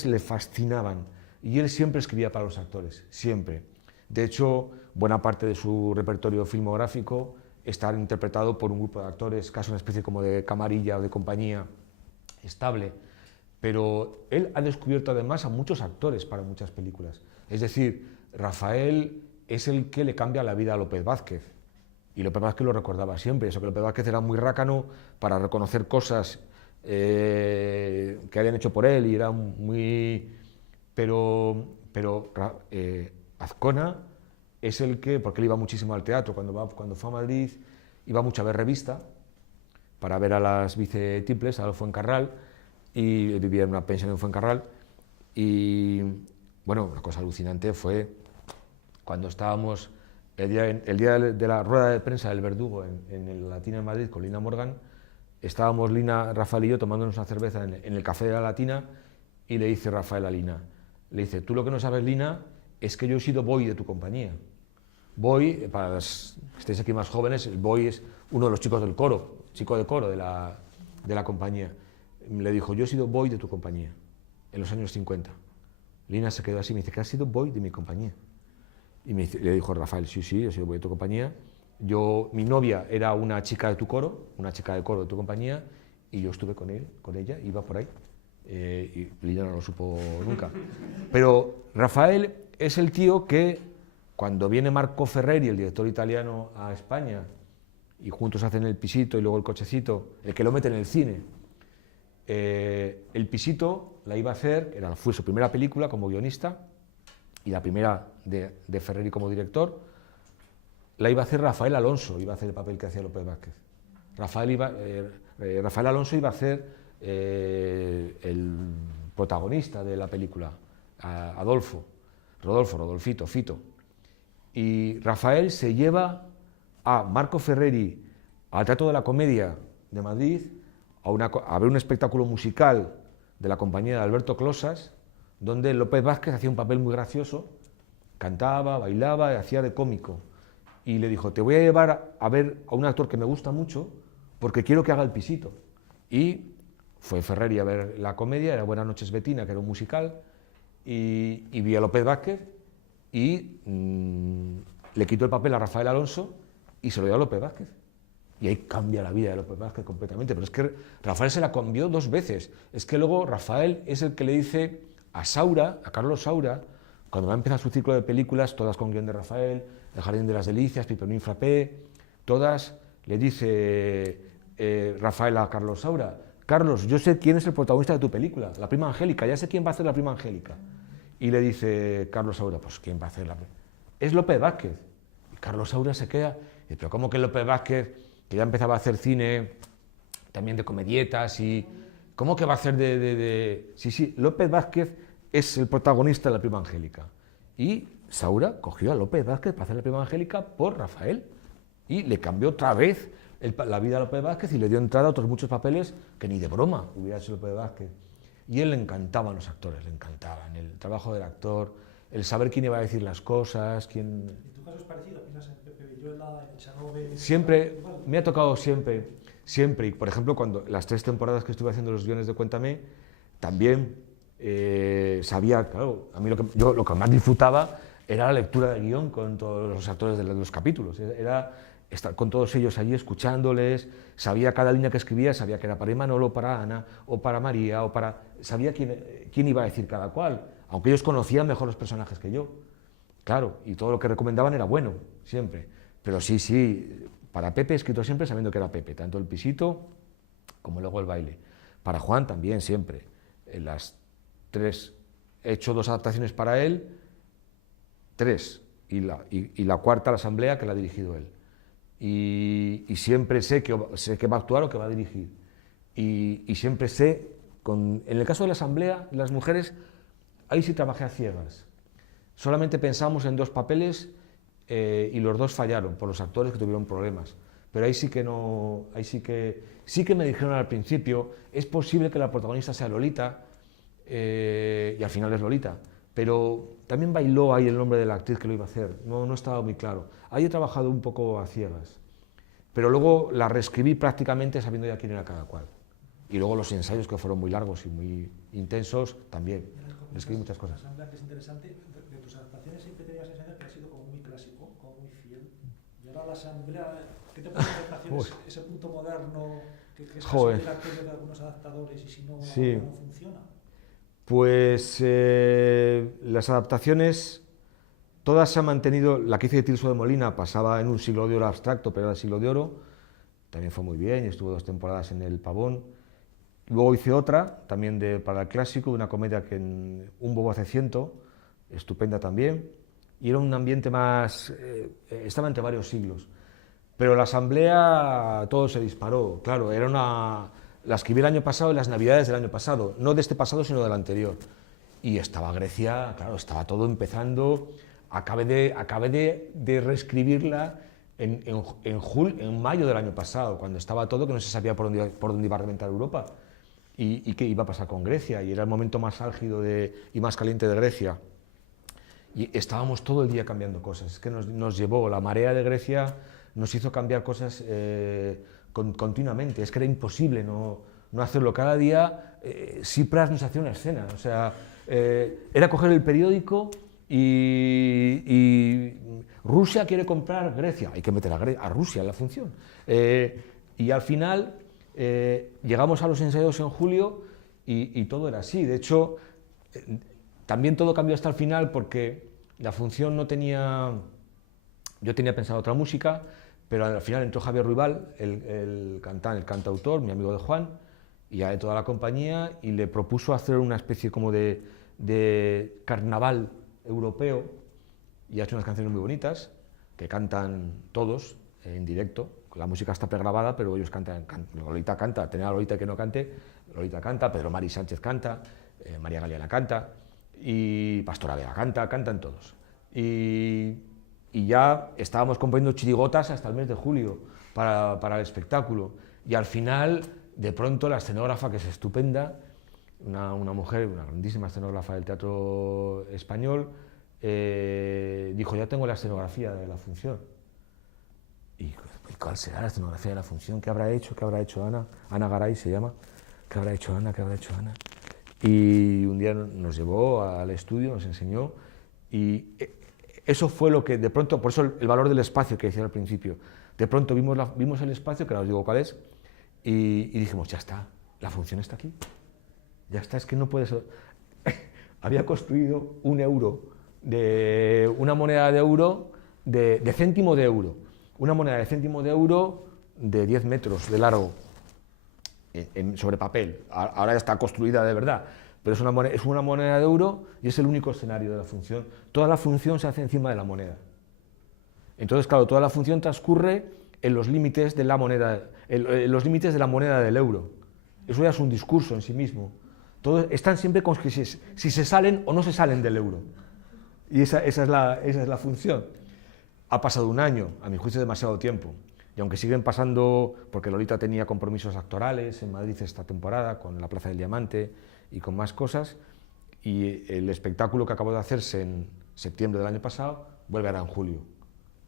le fascinaban, y él siempre escribía para los actores, siempre. De hecho, buena parte de su repertorio filmográfico está interpretado por un grupo de actores, casi una especie como de camarilla o de compañía estable, pero él ha descubierto además a muchos actores para muchas películas. Es decir, Rafael es el que le cambia la vida a López Vázquez. Y López Vázquez lo recordaba siempre, eso que López Vázquez era muy rácano para reconocer cosas que habían hecho por él, y era muy... Pero Azcona es el que, porque él iba muchísimo al teatro, cuando fue a Madrid iba mucho a ver revista, para ver a las vicetiples, a Fuencarral, y él vivía en una pensión en Fuencarral, y bueno, una cosa alucinante fue cuando estábamos... El día de la rueda de prensa del Verdugo en el Latina en Madrid con Lina Morgan, estábamos Lina, Rafael y yo tomándonos una cerveza en el café de la Latina, y le dice Rafael a Lina, le dice, tú lo que no sabes, Lina, es que yo he sido boy de tu compañía. Boy, para los que estéis aquí más jóvenes, el boy es uno de los chicos del coro, chico de coro de la compañía. Le dijo, yo he sido boy de tu compañía, en los años 50. Lina se quedó así, me dice, que has sido boy de mi compañía. Y le dijo Rafael, sí, yo soy de tu compañía. Mi novia era una chica de tu coro, una chica de coro de tu compañía, y yo estuve con ella, iba por ahí. Y Lina no lo supo nunca. Pero Rafael es el tío que, cuando viene Marco Ferreri, el director italiano, a España, y juntos hacen El Pisito y luego El Cochecito, el que lo mete en el cine, El Pisito la iba a hacer, fue su primera película como guionista, y la primera de Ferreri como director, la iba a hacer Rafael Alonso, iba a hacer el papel que hacía López Vázquez. Rafael Alonso iba a ser el protagonista de la película, Rodolfito, Fito. Y Rafael se lleva a Marco Ferreri al Teatro de la Comedia de Madrid a ver un espectáculo musical de la compañía de Alberto Closas, donde López Vázquez hacía un papel muy gracioso, cantaba, bailaba, hacía de cómico. Y le dijo, te voy a llevar a ver a un actor que me gusta mucho, porque quiero que haga El Pisito. Y fue Ferreri a ver la comedia, era Buenas noches Betina, que era un musical, y vi a López Vázquez, y le quitó el papel a Rafael Alonso, y se lo dio a López Vázquez. Y ahí cambia la vida de López Vázquez completamente. Pero es que Rafael se la cambió 2 veces. Es que luego Rafael es el que le dice a Carlos Saura, cuando va a empezar su ciclo de películas, todas con guión de Rafael, El Jardín de las Delicias, Pipernín Frappé, todas, le dice Rafael a Carlos Saura, Carlos, yo sé quién es el protagonista de tu película, la prima Angélica, ya sé quién va a hacer la prima Angélica. Y le dice Carlos Saura, pues ¿quién va a hacer la prima? Es López Vázquez. Y Carlos Saura se queda, y dice, pero ¿cómo que López Vázquez, que ya empezaba a hacer cine también de comedietas y... ¿Cómo que va a hacer de...? Sí, sí, López Vázquez es el protagonista de la prima Angélica. Y Saura cogió a López Vázquez para hacer la prima Angélica por Rafael. Y le cambió otra vez la vida a López Vázquez y le dio entrada a otros muchos papeles que ni de broma hubiera hecho López Vázquez. Y a él le encantaban los actores, le encantaban el trabajo del actor, el saber quién iba a decir las cosas, quién... ¿En tu caso es parecido? ¿Piensas en Pepe Villuela, en Echanove? Siempre, me ha tocado siempre, siempre. Y por ejemplo, cuando las 3 temporadas que estuve haciendo los guiones de Cuéntame, también sabía, claro, a mí lo que más disfrutaba era la lectura de guión con todos los actores de los capítulos. Era estar con todos ellos allí escuchándoles, sabía cada línea que escribía, sabía que era para Imanol, para Ana, o para María, o para... Sabía quién iba a decir cada cual, aunque ellos conocían mejor los personajes que yo. Claro, y todo lo que recomendaban era bueno, siempre. Pero sí, sí, para Pepe he escrito siempre sabiendo que era Pepe, tanto el pisito como luego el baile. Para Juan también, siempre. En las 3, he hecho 2 adaptaciones para él, 3, y la cuarta, la asamblea, que la ha dirigido él. Y siempre sé que va a actuar o que va a dirigir. Y siempre sé, en el caso de la asamblea, las mujeres, ahí sí trabajé a ciegas. Solamente pensamos en 2 papeles y los 2 fallaron por los actores que tuvieron problemas. Pero ahí sí que no, sí que me dijeron al principio, es posible que la protagonista sea Lolita, y al final es Lolita. Pero también bailó ahí el nombre de la actriz que lo iba a hacer, no estaba muy claro. Ahí he trabajado un poco a ciegas, pero luego la reescribí prácticamente sabiendo ya quién era cada cual. Y luego los ensayos, que fueron muy largos y muy intensos, también. Escribí muchas cosas. La asamblea, que es interesante, de tus adaptaciones siempre tenías esa idea que ha sido como muy clásico, como muy fiel. Y ahora la asamblea, ¿qué te parece adaptaciones? Ese punto moderno que es casi el actor de algunos adaptadores y si no, sí, no funciona. Pues las adaptaciones, todas se han mantenido. La que hice de Tirso de Molina pasaba en un siglo de oro abstracto, pero era el siglo de oro, también fue muy bien y estuvo 2 temporadas en El Pavón. Luego hice otra, también para el clásico, de una comedia que en Un bobo hace 100, estupenda también, y era un ambiente más, estaba entre varios siglos. Pero la asamblea, todo se disparó, claro, la escribí el año pasado, en las navidades del año pasado, no de este pasado, sino del anterior. Y estaba Grecia, claro, estaba todo empezando, acabé de reescribirla en mayo del año pasado, cuando estaba todo, que no se sabía por dónde iba a reventar Europa. Y qué iba a pasar con Grecia, y era el momento más álgido y más caliente de Grecia. Y estábamos todo el día cambiando cosas, es que nos llevó, la marea de Grecia nos hizo cambiar cosas continuamente, es que era imposible no hacerlo. Cada día Tsipras nos hacía una escena, o sea, era coger el periódico y Rusia quiere comprar Grecia, hay que meter a Rusia en la función. Y al final llegamos a los ensayos en julio y todo era así. De hecho, también todo cambió hasta el final porque la función no tenía... Yo tenía pensado otra música, pero al final entró Javier Ruibal, el cantautor, mi amigo de Juan, y ya de toda la compañía, y le propuso hacer una especie como de carnaval europeo, y ha hecho unas canciones muy bonitas, que cantan todos en directo. La música está pregrabada, pero ellos cantan. Lolita canta, tener a Lolita que no cante, Lolita canta, Pedro Mari Sánchez canta, María Galeana canta, y Pastora Vega cantan todos. Y ya estábamos componiendo chirigotas hasta el mes de julio para el espectáculo. Y al final, de pronto, la escenógrafa, que es estupenda, una mujer, una grandísima escenógrafa del teatro español, dijo, ya tengo la escenografía de la función. ¿Y cuál será la escenografía de la función? ¿Qué habrá hecho? ¿Qué habrá hecho Ana? Ana Garay se llama. ¿Qué habrá hecho Ana? ¿Qué habrá hecho Ana? Y un día nos llevó al estudio, nos enseñó, y eso fue lo que de pronto, por eso el valor del espacio que decía al principio, de pronto vimos el espacio, que ahora os digo cuál es, y dijimos, ya está, la función está aquí, ya está, es que no puede ser. Había construido una moneda de euro, de céntimo de euro, una moneda de céntimo de euro de 10 metros de largo, sobre papel. Ahora ya está construida de verdad, pero es una moneda de euro y es el único escenario de la función. Toda la función se hace encima de la moneda. Entonces, claro, toda la función transcurre en los límites de la moneda, en los límites de la moneda del euro. Eso ya es un discurso en sí mismo. Todos están siempre con que si se salen o no se salen del euro. Y esa es la función. Ha pasado un año, a mi juicio demasiado tiempo. Y aunque siguen pasando, porque Lolita tenía compromisos actorales en Madrid esta temporada, con la Plaza del Diamante y con más cosas, y el espectáculo que acabó de hacerse en septiembre del año pasado vuelve ahora en julio.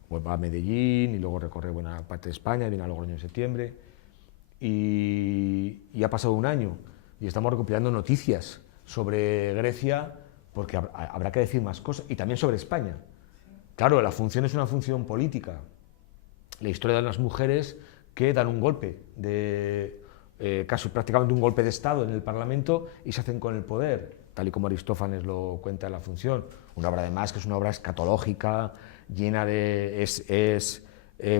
Vuelve a Medellín y luego recorre buena parte de España, viene a Logroño en septiembre. Y ha pasado un año y estamos recopilando noticias sobre Grecia, porque habrá que decir más cosas, y también sobre España. Claro, la función es una función política. La historia de las mujeres que dan un golpe, casi prácticamente un golpe de Estado en el Parlamento y se hacen con el poder, tal y como Aristófanes lo cuenta en la función. Una obra además que es una obra escatológica, llena de...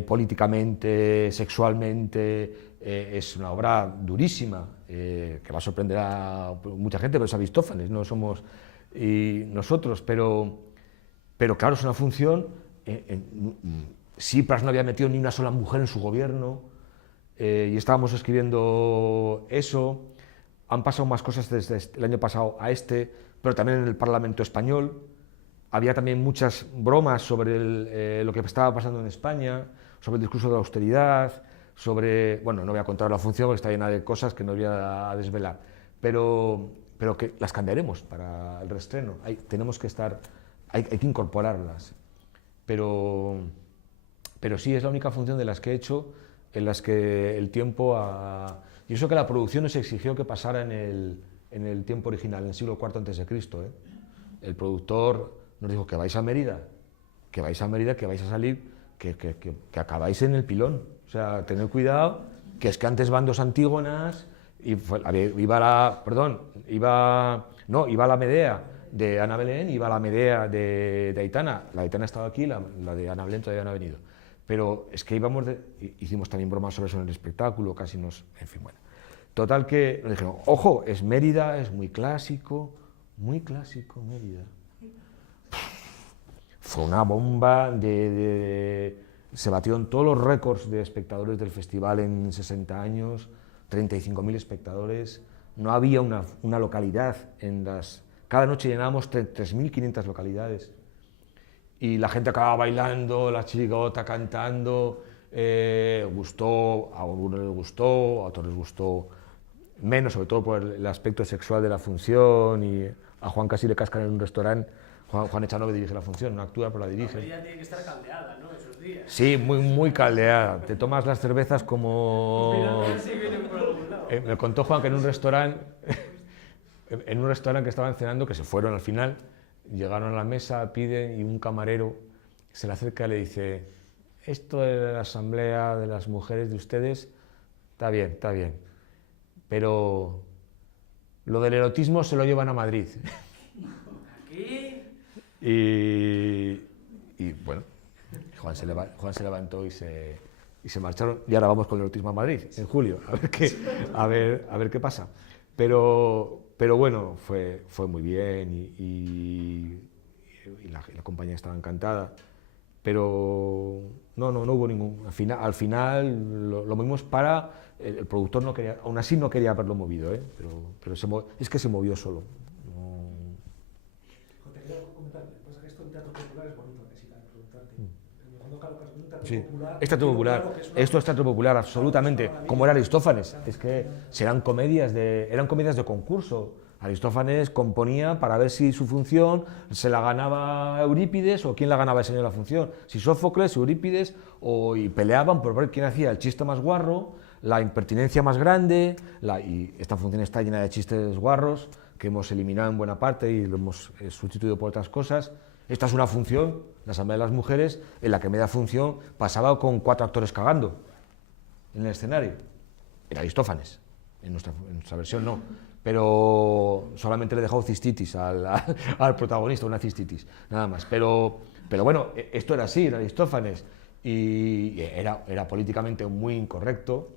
políticamente, sexualmente, es una obra durísima, que va a sorprender a mucha gente, pero es Aristófanes, no somos nosotros, pero claro, es una función... Tsipras no había metido ni una sola mujer en su gobierno, y estábamos escribiendo eso. Han pasado más cosas desde el año pasado a pero también en el Parlamento español. Había también muchas bromas sobre lo que estaba pasando en España, sobre el discurso de la austeridad, bueno, no voy a contar la función porque está llena de cosas que no voy a desvelar, pero que las cambiaremos para el reestreno. Tenemos que hay que incorporarlas. Pero sí, es la única función de las que he hecho en las que el tiempo y eso que la producción nos exigió que pasara en el tiempo original, en el siglo IV a.C. El productor nos dijo que vais a Mérida, que vais a salir, que acabáis en el pilón. O sea, tened cuidado, que es que antes van dos Antígonas, iba la Medea de Ana Belén, iba la Medea de Aitana. La de Aitana ha estado aquí, la de Ana Belén todavía no ha venido. Pero es que hicimos también bromas sobre eso en el espectáculo, en fin, bueno. Total que nos dijeron, ojo, es Mérida, es muy clásico Mérida. Fue una bomba se batieron todos los récords de espectadores del festival en 60 años, 35.000 espectadores. No había una localidad cada noche llenábamos 3.500 localidades. Y la gente acababa bailando, la chirigota cantando, gustó, a algunos les gustó, a otros les gustó menos, sobre todo por el aspecto sexual de la función, y a Juan casi le cascan en un restaurante. Juan Echanove dirige la función, no actúa, pero la dirige. La tiene que estar caldeada, ¿no? Esos días. Sí, muy caldeada. Te tomas las cervezas como... me contó Juan que en un restaurante que estaban cenando, que se fueron al final, llegaron a la mesa, piden, y un camarero se le acerca y le dice: esto de la asamblea de las mujeres de ustedes está bien, pero lo del erotismo se lo llevan a Madrid. ¿Aquí? Y bueno, Juan se levantó y se marcharon, y ahora vamos con el erotismo a Madrid en julio, a ver qué pasa. Pero bueno, fue muy bien, y la compañía estaba encantada, pero no hubo ningún... Al final lo movimos el productor no quería, aún así no quería haberlo movido, pero es que se movió solo. Te quería comentar, pasa que esto en teatro popular es bonito, necesitan preguntarte. Sí, es teatro popular, esto es teatro popular, absolutamente, como era Aristófanes. Es que eran comedias de concurso. Aristófanes componía para ver si su función se la ganaba Eurípides o quién la ganaba ese año la función. Si Sófocles, Eurípides, y peleaban por ver quién hacía el chiste más guarro, la impertinencia más grande, y esta función está llena de chistes guarros que hemos eliminado en buena parte y lo hemos sustituido por otras cosas. Esta es una función, la Asamblea de las Mujeres, en la que media función pasaba con 4 actores cagando en el escenario. Era Aristófanes, en nuestra versión no, pero solamente le he dejado cistitis al protagonista, una cistitis, nada más. Pero bueno, esto era así, era Aristófanes, y era políticamente muy incorrecto.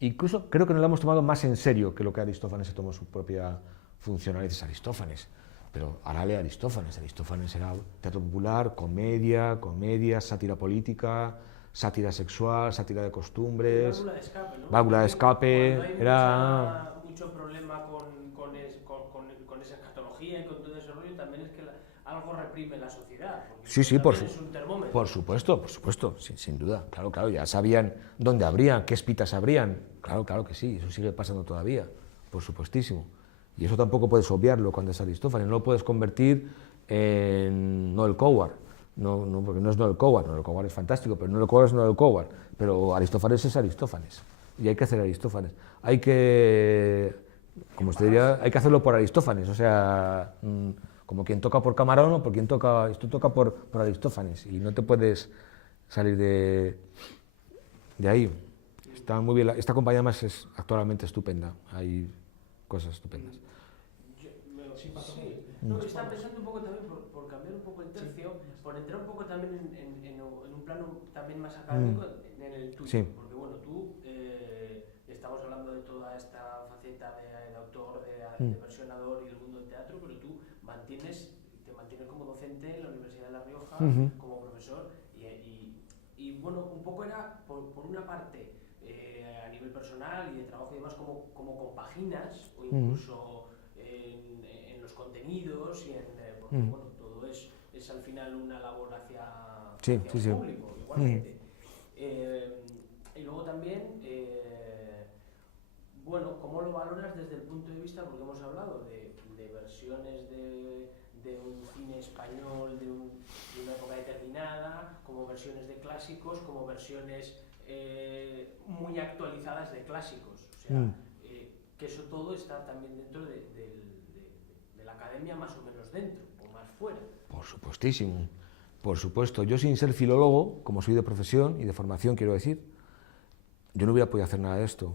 Incluso creo que nos lo hemos tomado más en serio que lo que Aristófanes se tomó su propia función. A veces Aristófanes, pero ahora lee Aristófanes era teatro popular, comedia, sátira política, sátira sexual, sátira de costumbres, válvula de escape, ¿no? válvula de escape, Cuando hay era... mucho problema con esa escatología y con todo ese rollo, también es que algo reprime la sociedad. Sí, También es un termómetro. por supuesto, sin duda, claro, ya sabían dónde abrían, qué espitas abrían, claro que sí, eso sigue pasando todavía, por supuestísimo. Y eso tampoco puedes obviarlo cuando es Aristófanes, no lo puedes convertir en Noel Coward, porque no es Noel Coward es fantástico, pero Noel Coward es Noel Coward, pero Aristófanes es Aristófanes, y hay que hacer Aristófanes, hay que, como usted diría, hay que hacerlo por Aristófanes, o sea, como quien toca por Camarón o por quien toca, esto toca por Aristófanes, y no te puedes salir de ahí. Está muy bien, esta compañía además es actualmente estupenda, hay cosas estupendas. No, estaba pensando un poco también, por cambiar un poco el tercio, por entrar un poco también en un plano también más académico en el tuyo. Sí. Porque bueno, tú estamos hablando de toda esta faceta de autor, de versionador y del mundo del teatro, pero tú te mantienes como docente en la Universidad de La Rioja, como profesor, y bueno, un poco era, por una parte, a nivel personal y de trabajo y demás, como compaginas, o incluso en los contenidos, y porque bueno, todo es al final una labor hacia el público, igualmente. Y luego también, bueno, ¿cómo lo valoras desde el punto de vista, porque hemos hablado de versiones de un cine español de una época determinada, como versiones de clásicos, como versiones muy actualizadas de clásicos? O sea, que eso todo está también dentro de la academia, más o menos dentro, o más fuera. Por supuestísimo, por supuesto. Yo, sin ser filólogo, como soy de profesión y de formación, quiero decir, yo no hubiera podido hacer nada de esto.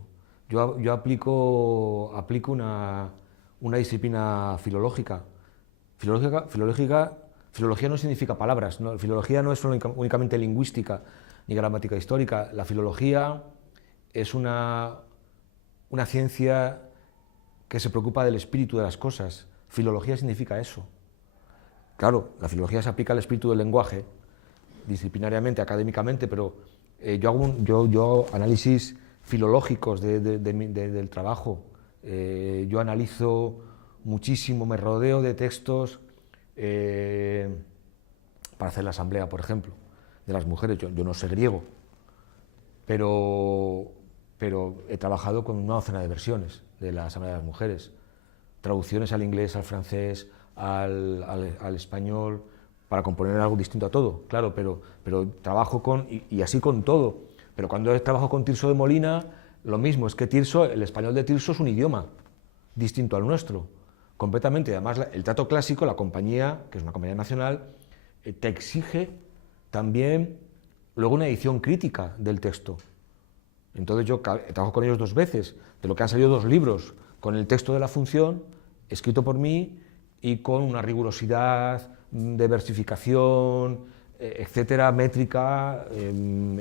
Yo aplico una disciplina filológica. Filología no significa palabras, ¿no? Filología no es únicamente lingüística ni gramática histórica. La filología es una ciencia que se preocupa del espíritu de las cosas. Filología significa eso. Claro, la filología se aplica al espíritu del lenguaje, disciplinariamente, académicamente, pero yo hago análisis filológicos del trabajo. Yo analizo muchísimo, me rodeo de textos para hacer la asamblea, por ejemplo, de las mujeres. Yo no sé griego, pero he trabajado con una docena de versiones de la asamblea de las mujeres, traducciones al inglés, al francés, al español, para componer algo distinto a todo, claro, pero trabajo y así con todo. Pero cuando trabajo con Tirso de Molina, lo mismo, es que el español de Tirso es un idioma distinto al nuestro, completamente. Además, el teatro clásico, la compañía, que es una compañía nacional, te exige también luego una edición crítica del texto. Entonces yo trabajo con ellos 2 veces, de lo que han salido 2 libros, con el texto de la función, escrito por mí, y con una rigurosidad de versificación, etcétera, métrica,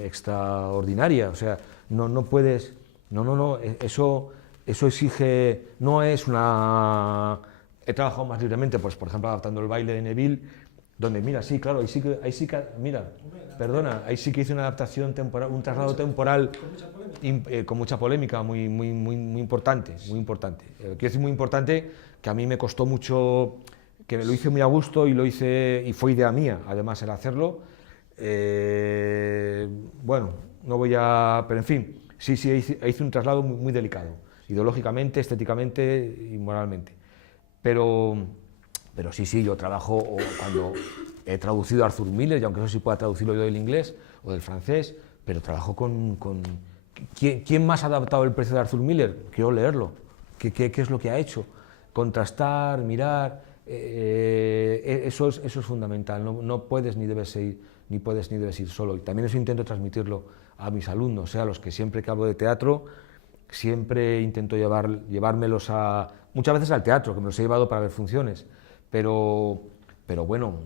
extraordinaria. O sea, no puedes... eso exige... No es una... He trabajado más libremente, pues por ejemplo, adaptando el baile de Neville, donde, mira, sí, claro, ahí sí que mira, perdona, ahí sí que hice una adaptación temporal, un traslado temporal con mucha polémica, muy importante, muy importante. Quiero decir, muy importante, que a mí me costó mucho, que me lo hice muy a gusto y fue idea mía, además, el hacerlo. Bueno, no voy a... pero en fin, sí, hice un traslado muy delicado, ideológicamente, estéticamente y moralmente. Pero sí, yo trabajo, cuando he traducido a Arthur Miller, y aunque eso sí pueda traducirlo yo del inglés o del francés, pero trabajo con ¿quién más ha adaptado El precio de Arthur Miller? Quiero leerlo. ¿Qué es lo que ha hecho? Contrastar, mirar, eso es fundamental. No puedes ni debes ir solo. Y también eso intento transmitirlo a mis alumnos, a los que siempre que hablo de teatro, siempre intento llevármelos muchas veces al teatro, que me los he llevado para ver funciones, pero bueno,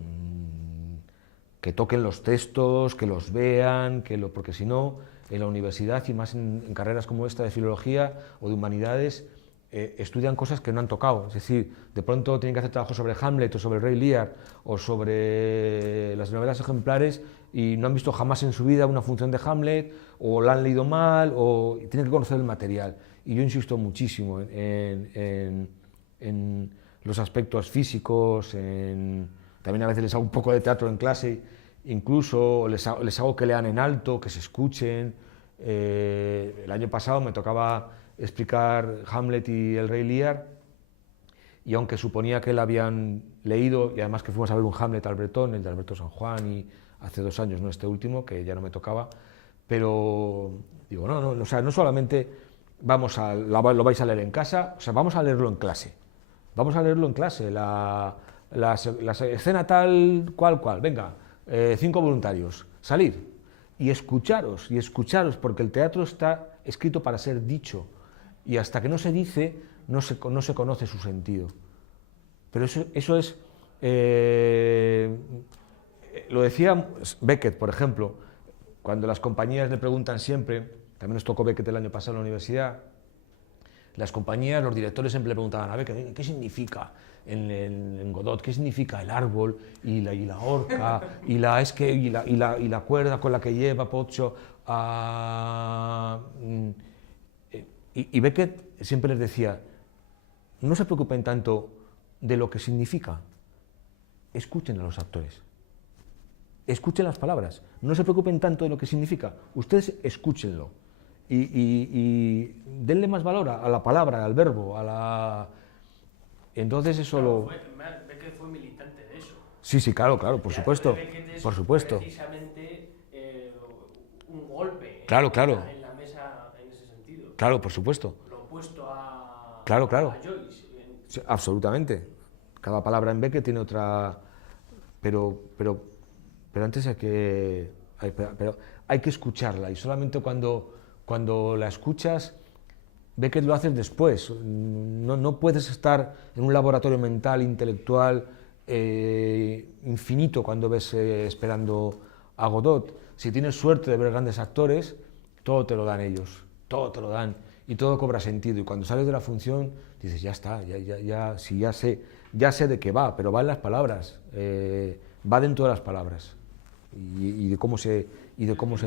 que toquen los textos, que los vean, porque si no, en la universidad y más en carreras como esta de filología o de humanidades, estudian cosas que no han tocado. Es decir, de pronto tienen que hacer trabajo sobre Hamlet o sobre Rey Lear o sobre las novelas ejemplares y no han visto jamás en su vida una función de Hamlet, o la han leído mal, o tienen que conocer el material. Y yo insisto muchísimo en los aspectos físicos, también a veces les hago un poco de teatro en clase, incluso les hago que lean en alto, que se escuchen. El año pasado me tocaba explicar Hamlet y el Rey Lear, y aunque suponía que la habían leído, y además que fuimos a ver un Hamlet al Bretón, el de Alberto San Juan, y hace 2 años, no este último, que ya no me tocaba, pero digo, no, o sea, no solamente lo vais a leer en casa, o sea, vamos a leerlo en clase. Vamos a leerlo en clase, la escena tal, cual, venga, 5 voluntarios, salir y escucharos, porque el teatro está escrito para ser dicho, y hasta que no se dice, no se conoce su sentido. Pero eso es, lo decía Beckett, por ejemplo, cuando las compañías le preguntan siempre, también nos tocó Beckett el año pasado en la universidad, las compañías, los directores siempre le preguntaban a Beckett, ¿qué significa en Godot? ¿Qué significa el árbol y la horca y la cuerda con la que lleva Pozzo? Y Beckett siempre les decía, no se preocupen tanto de lo que significa, escuchen a los actores, escuchen las palabras, no se preocupen tanto de lo que significa, ustedes escúchenlo. Y denle más valor a la palabra, al verbo, Entonces eso claro, Beckett fue militante de eso. Sí, claro, por supuesto, por supuesto. Precisamente un golpe claro. en la mesa en ese sentido. Claro, por supuesto. Lo opuesto a Joyce. Sí, absolutamente. Cada palabra en Beckett tiene otra... Pero antes hay que escucharla, y solamente cuando la escuchas, Beckett lo haces después. No puedes estar en un laboratorio mental, intelectual, infinito cuando ves esperando a Godot. Si tienes suerte de ver grandes actores, todo te lo dan ellos, todo te lo dan, y todo cobra sentido. Y cuando sales de la función, dices, ya está, ya sé de qué va, pero va en las palabras, va dentro de las palabras, y de cómo se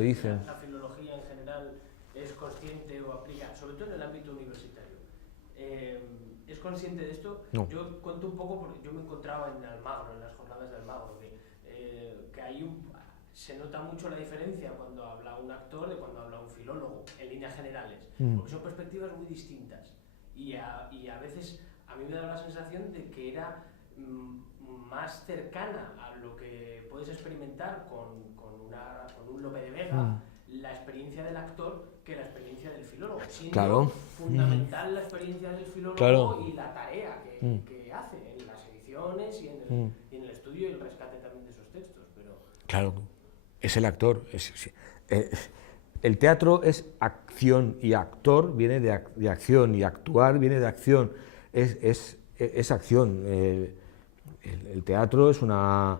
dicen. La filología en general es consciente o aplica, sobre todo en el ámbito universitario, ¿es consciente de esto? No. Yo cuento un poco porque yo me encontraba en Almagro, en las jornadas de Almagro, que hay se nota mucho la diferencia cuando habla un actor de cuando habla un filólogo, en líneas generales, porque son perspectivas muy distintas, y a veces a mí me da la sensación de que era más cercana a lo que puedes experimentar con un Lope de Vega, la experiencia del actor, que la experiencia del filólogo, siendo fundamental la experiencia del filólogo y la tarea que hace en las ediciones y en el estudio y el rescate también de esos textos. Claro, es el actor. El teatro es acción, y actor viene de acción, y actuar viene de acción. Es acción. El teatro es una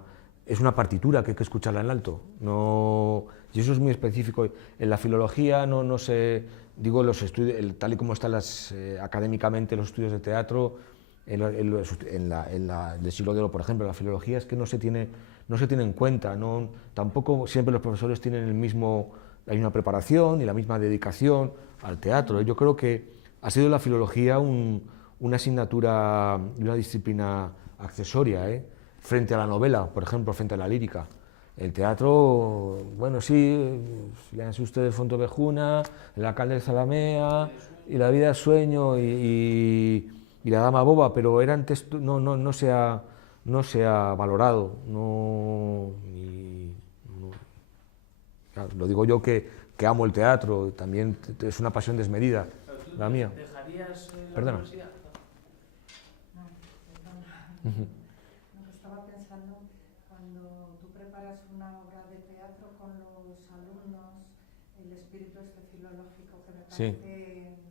partitura que hay que escucharla en alto. Y eso es muy específico. En la filología no sé, digo, los estudios, tal y como están académicamente los estudios de teatro, del siglo de oro, por ejemplo, la filología es que no se tiene en cuenta. Tampoco siempre los profesores tienen la misma preparación y la misma dedicación al teatro. Yo creo que ha sido la filología una asignatura y una disciplina accesoria, frente a la novela, por ejemplo, frente a la lírica. El teatro, bueno, sí, léanse ustedes Fontevejuna, El alcalde de Zalamea, y La vida es sueño, y La dama boba, pero no se ha valorado. Claro, lo digo yo que amo el teatro, también es una pasión desmedida, la mía. ¿Dejarías la Perdona. universidad? Estaba pensando, cuando tú preparas una obra de teatro con los alumnos, el espíritu filológico que me parece,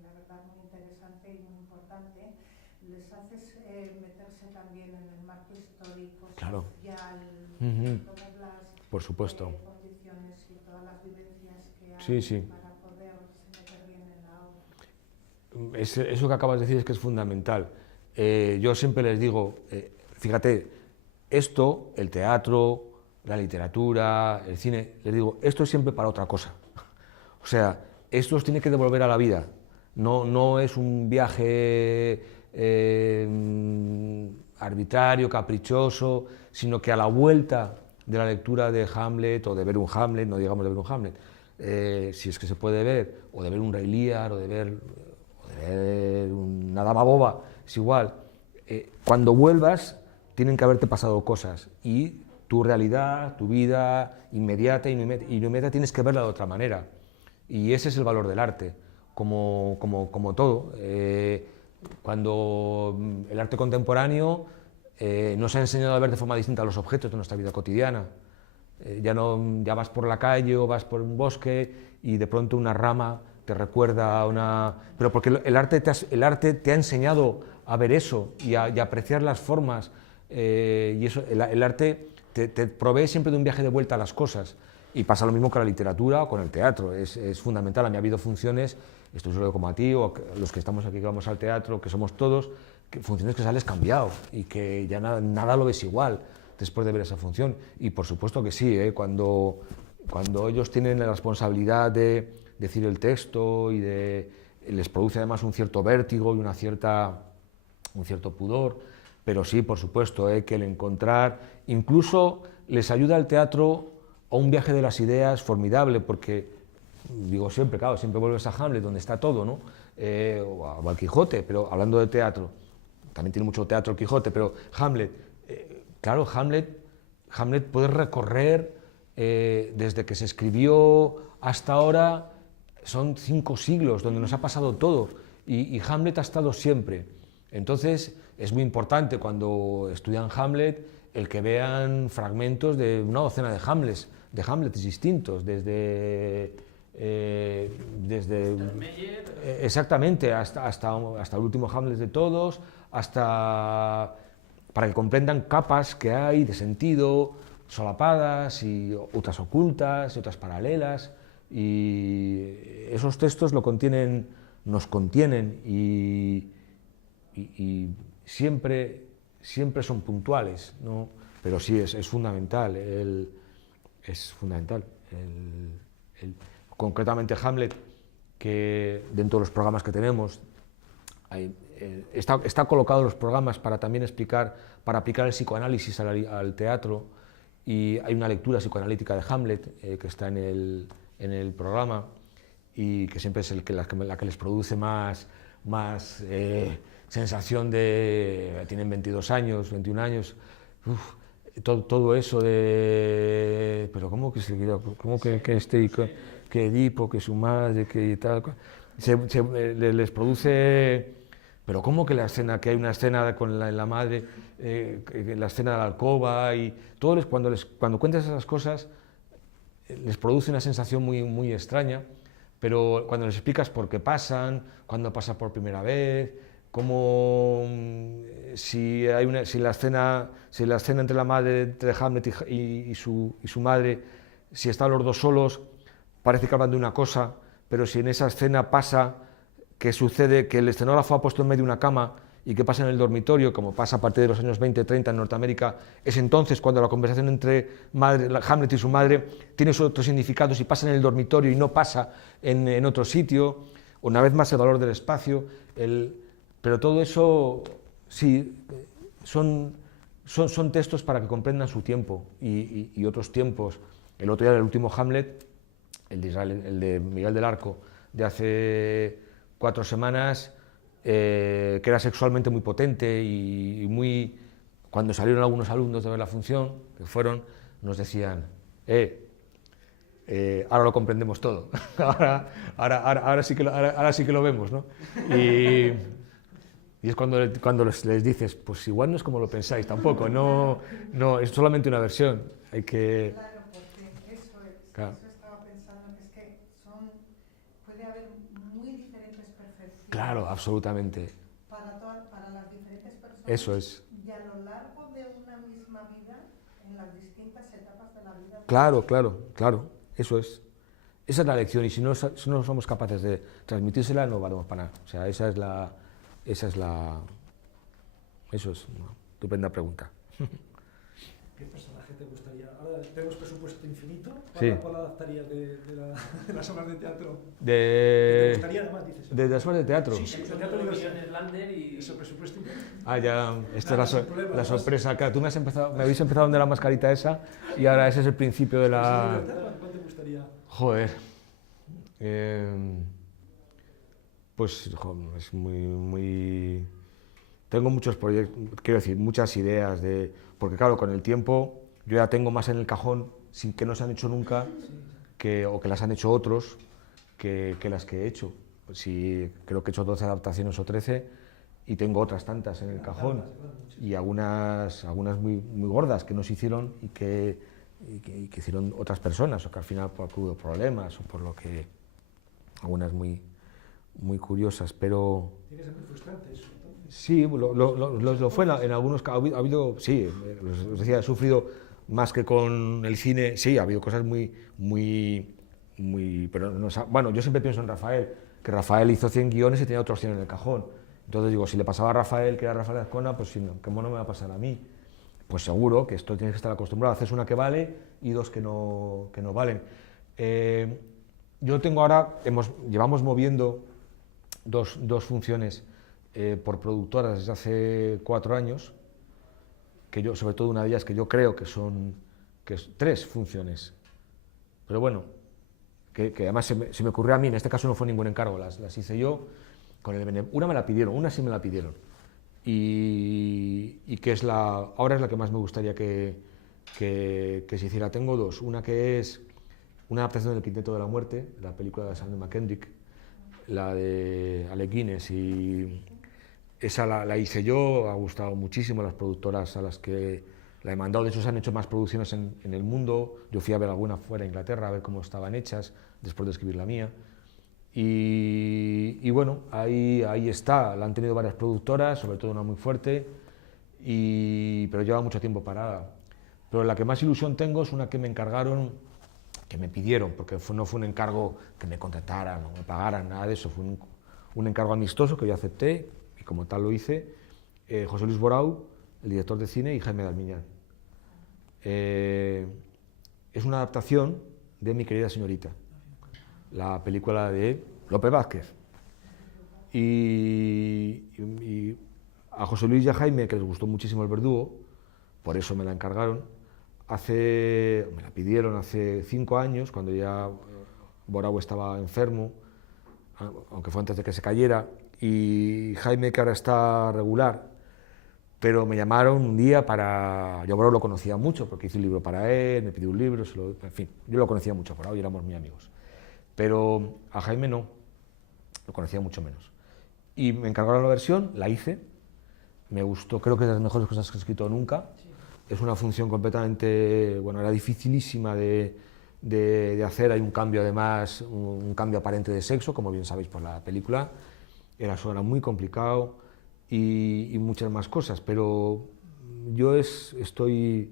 la verdad, muy interesante y muy importante, les haces meterse también en el marco histórico, claro, social, todas las por supuesto. condiciones y todas las vivencias que hay Sí. para poder meter bien en la obra. Eso que acabas de decir es que es fundamental. Yo siempre les digo, fíjate, el teatro, la literatura, el cine, les digo, esto es siempre para otra cosa. O sea, esto os tiene que devolver a la vida. No es un viaje arbitrario, caprichoso, sino que a la vuelta de la lectura de Hamlet, o de ver un Hamlet, no digamos de ver un Hamlet, si es que se puede ver, o de ver un Rey Lear, o de ver una Dama Boba, es igual. Cuando vuelvas, tienen que haberte pasado cosas, y tu realidad, tu vida inmediata tienes que verla de otra manera. Y ese es el valor del arte, como todo. Cuando el arte contemporáneo nos ha enseñado a ver de forma distinta los objetos de nuestra vida cotidiana. Ya vas por la calle o vas por un bosque y de pronto una rama te recuerda a una... Pero porque el arte te ha enseñado a ver eso y a apreciar las formas, y eso, el arte te provee siempre de un viaje de vuelta a las cosas. Y pasa lo mismo con la literatura o con el teatro, es fundamental. A mí ha habido funciones, esto es lo como a ti, o los que estamos aquí que vamos al teatro, que somos todos, funciones que sales cambiado y que ya nada lo ves igual después de ver esa función. Y por supuesto que sí, cuando ellos tienen la responsabilidad de decir el texto y les produce además un cierto vértigo y un cierto pudor, pero sí, por supuesto, que el encontrar, incluso les ayuda al teatro a un viaje de las ideas formidable, porque, digo siempre, claro, siempre vuelves a Hamlet, donde está todo, ¿no? O al Quijote, pero hablando de teatro, también tiene mucho teatro el Quijote, pero Hamlet, claro, Hamlet puede recorrer desde que se escribió hasta ahora, son 5 siglos donde nos ha pasado todo, y Hamlet ha estado siempre. Entonces es muy importante cuando estudian Hamlet el que vean fragmentos de una docena de Hamlets distintos, desde exactamente hasta el último Hamlet de todos, para que comprendan capas que hay de sentido, solapadas y otras ocultas y otras paralelas, y esos textos nos contienen y siempre son puntuales, ¿no? Pero sí, es fundamental, concretamente Hamlet, que dentro de los programas que tenemos, está colocado en los programas para también para aplicar el psicoanálisis al teatro, y hay una lectura psicoanalítica de Hamlet que está en el programa, y que siempre es la que les produce más sensación de... tienen 22 años, 21 años, todo eso de... pero ¿cómo que que Edipo, que su madre, que tal... les produce... pero ¿cómo que que hay una escena con la madre, la escena de la alcoba, y todo cuando cuentas esas cosas les produce una sensación muy extraña, pero cuando les explicas por qué pasan, cuándo pasa por primera vez, cómo si la escena entre la madre, entre Hamlet y su madre, si están los dos solos, parece que hablan de una cosa, pero si en esa escena pasa que sucede que el escenógrafo ha puesto en medio una cama y que pasa en el dormitorio, como pasa a partir de los años 20-30 en Norteamérica, es entonces cuando la conversación entre Hamlet y su madre tiene otros significados y pasa en el dormitorio y no pasa en otro sitio. Una vez más, el valor del espacio, pero todo eso, sí, son textos para que comprendan su tiempo y otros tiempos. El otro día, el último Hamlet, el de Miguel del Arco, de hace 4 semanas, que era sexualmente muy potente y muy... Cuando salieron algunos alumnos de ver la función, nos decían, ahora lo comprendemos todo, ahora sí que lo vemos, ¿no? Y es cuando les dices, pues igual no es como lo pensáis tampoco, no es solamente una versión, hay que... Claro, porque eso es, claro. Eso estaba pensando, es que puede haber muy diferentes percepciones. Claro, absolutamente. Para las diferentes personas. Eso es. Y a lo largo de una misma vida, en las distintas etapas de la vida. Claro, eso es. Esa es la lección, y si no somos capaces de transmitírsela, no valemos para nada. O sea, eso es una estupenda pregunta. ¿Qué personaje te gustaría? Ahora tenemos presupuesto infinito. Sí. ¿Cuál adaptarías de las obras de teatro? ¿Te De gustaría además, dices? las obras de teatro. Sí, sí. Hemos tenido millones Lander y... Eso, presupuesto infinito. Ah, ya, esta Nada, es sin problema, la además. sorpresa. Claro, tú me habéis empezado de la mascarita esa y ahora ese es el principio de la... ¿Cuál te gustaría? Joder. Pues es muy... Tengo muchos proyectos, quiero decir, muchas ideas de... Porque claro, con el tiempo yo ya tengo más en el cajón sin que no se han hecho nunca o que las han hecho otros que las que he hecho. Pues sí, creo que he hecho 12 adaptaciones o 13 y tengo otras tantas en el cajón y algunas muy gordas que no se hicieron y que hicieron otras personas o que al final hubo problemas o por lo que... Algunas muy curiosas, pero... Tiene que ser muy frustrante eso. Sí, lo fue en algunos casos. Ha habido, sí, os decía, he sufrido más que con el cine. Sí, ha habido cosas pero no, bueno, yo siempre pienso en Rafael, que Rafael hizo 100 guiones y tenía otros 100 en el cajón. Entonces digo, si le pasaba a Rafael, que era Rafael Azcona, pues ¿cómo no me va a pasar a mí? Pues seguro que esto tienes que estar acostumbrado. Haces una que vale y dos que no valen. Yo tengo ahora, llevamos moviendo dos funciones por productoras desde hace 4 años, que yo, sobre todo una de ellas que yo creo que es 3 funciones, pero bueno, que además se me ocurrió a mí, en este caso no fue ningún encargo, las hice yo, una me la pidieron, una sí me la pidieron, y que ahora es la que más me gustaría que se hiciera. Tengo 2, una que es una adaptación del Quinteto de la Muerte, la película de Sandy McKendrick, la de Alec Guinness, y esa la hice yo, ha gustado muchísimo a las productoras a las que la he mandado. De hecho, se han hecho más producciones en el mundo. Yo fui a ver alguna fuera de Inglaterra, a ver cómo estaban hechas, después de escribir la mía. Y bueno, ahí está. La han tenido varias productoras, sobre todo una muy fuerte, pero lleva mucho tiempo parada. Pero la que más ilusión tengo es una que me encargaron, que me pidieron, porque no fue un encargo que me contrataran o me pagaran, nada de eso, fue un encargo amistoso que yo acepté y como tal lo hice. José Luis Borau, el director de cine, y Jaime Dalmiñán. Es una adaptación de Mi querida señorita, la película de Lope Vázquez. Y a José Luis y a Jaime, que les gustó muchísimo El verdugo, por eso me la encargaron. Me la pidieron hace 5 años, cuando ya Borau estaba enfermo, aunque fue antes de que se cayera, y Jaime, que ahora está regular, pero me llamaron un día para... Yo Borau lo conocía mucho, porque hice un libro para él, me pidió un libro, en fin, yo lo conocía mucho, Borau, y éramos muy amigos. Pero a Jaime no, lo conocía mucho menos. Y me encargaron la versión, la hice, me gustó, creo que es de las mejores cosas que he escrito nunca. Es una función completamente, bueno, era dificilísima de hacer. Hay un cambio además, un cambio aparente de sexo, como bien sabéis por la película. Era muy complicado y muchas más cosas, pero yo estoy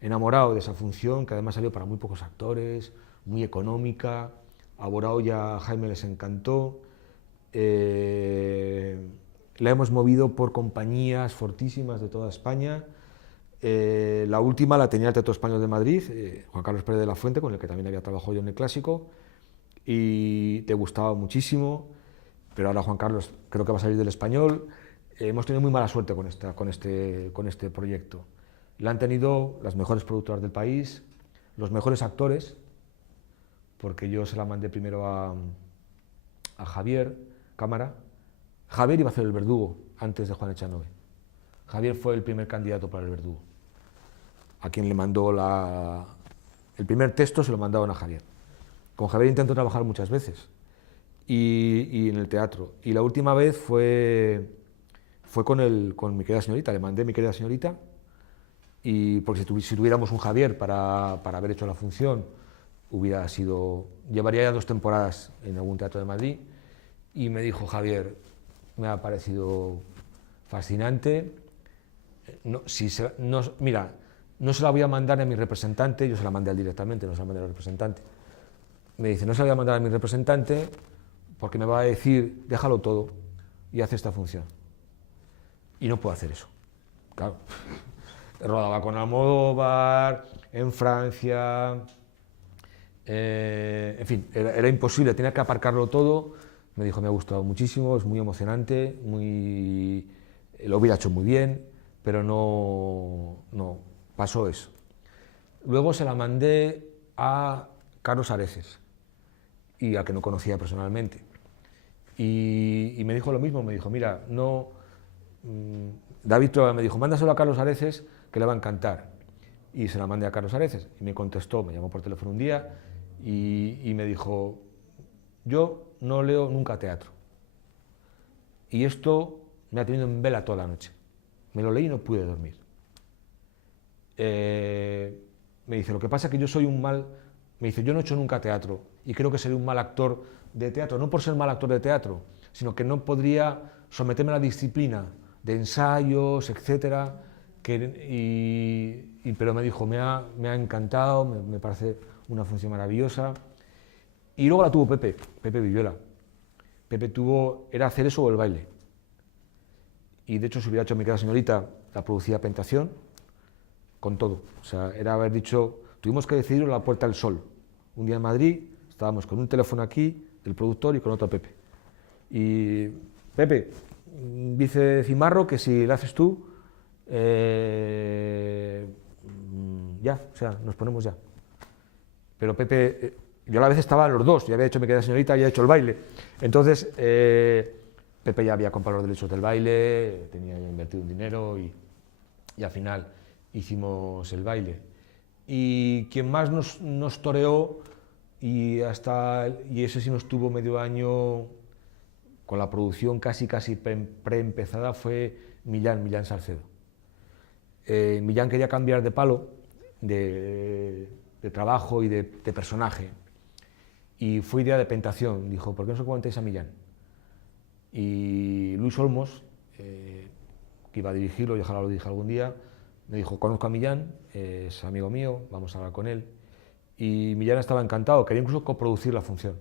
enamorado de esa función, que además salió para muy pocos actores, muy económica. A Borau y a Jaime les encantó. La hemos movido por compañías fortísimas de toda España. La última la tenía el Teatro Español de Madrid, Juan Carlos Pérez de la Fuente, con el que también había trabajado yo en el Clásico, y te gustaba muchísimo, pero ahora Juan Carlos creo que va a salir del Español. Hemos tenido muy mala suerte con este proyecto. La han tenido las mejores productoras del país, los mejores actores, porque yo se la mandé primero a Javier Cámara. Javier iba a hacer El verdugo antes de Juan Echanove. Javier fue el primer candidato para El verdugo, a quien le mandó el primer texto, se lo mandaron a Javier. Con Javier intento trabajar muchas veces y en el teatro, y la última vez fue con Mi querida señorita. Le mandé Mi querida señorita, y porque si tuviéramos un Javier para haber hecho la función, llevaría ya 2 temporadas en algún teatro de Madrid, y me dijo Javier, me ha parecido fascinante. Mira, no se la voy a mandar a mi representante, yo se la mandé a él directamente, no se la mandé al representante. Me dice, no se la voy a mandar a mi representante porque me va a decir, déjalo todo y haz esta función. Y no puedo hacer eso. Claro, rodaba con Almodóvar, en Francia, en fin, era imposible, tenía que aparcarlo todo. Me dijo, me ha gustado muchísimo, es muy emocionante, lo hubiera hecho muy bien, pero no pasó eso. Luego se la mandé a Carlos Areces, y a que no conocía personalmente. Y me dijo lo mismo, me dijo, mira, David Trueba me dijo, mándaselo a Carlos Areces, que le va a encantar. Y se la mandé a Carlos Areces, y me contestó, me llamó por teléfono un día, y me dijo, yo no leo nunca teatro. Y esto me ha tenido en vela toda la noche. Me lo leí y no pude dormir. Me dice, lo que pasa es que yo soy un mal... Me dice, yo no he hecho nunca teatro, y creo que seré un mal actor de teatro, no por ser mal actor de teatro, sino que no podría someterme a la disciplina de ensayos, etcétera, pero me dijo, me ha encantado, me parece una función maravillosa. Y luego la tuvo Pepe Villuela. Pepe era hacer eso o el baile. Y de hecho, si hubiera hecho Mi querida señorita, la producía Pentación, con todo. O sea, era haber dicho, tuvimos que decidir La Puerta del Sol. Un día en Madrid, estábamos con un teléfono aquí, el productor, y con otro Pepe. Y Pepe, dice Cimarro que si lo haces tú, ya, o sea, nos ponemos ya. Pero Pepe, yo a la vez estaba los dos, ya había hecho Mi querida señorita, ya había hecho el baile. Entonces, Pepe ya había comprado los derechos del baile, tenía ya invertido un dinero y al final hicimos el baile. Y quien más nos toreó, y ese sí nos tuvo medio año con la producción casi preempezada, fue Millán Salcedo. Millán quería cambiar de palo, de trabajo y de personaje, y fue idea de Pentación. Dijo, ¿por qué no se comentáis a Millán? Y Luis Olmos, que iba a dirigirlo, y ojalá lo dirija algún día, me dijo, conozco a Millán, es amigo mío, vamos a hablar con él. Y Millán estaba encantado, quería incluso coproducir la función.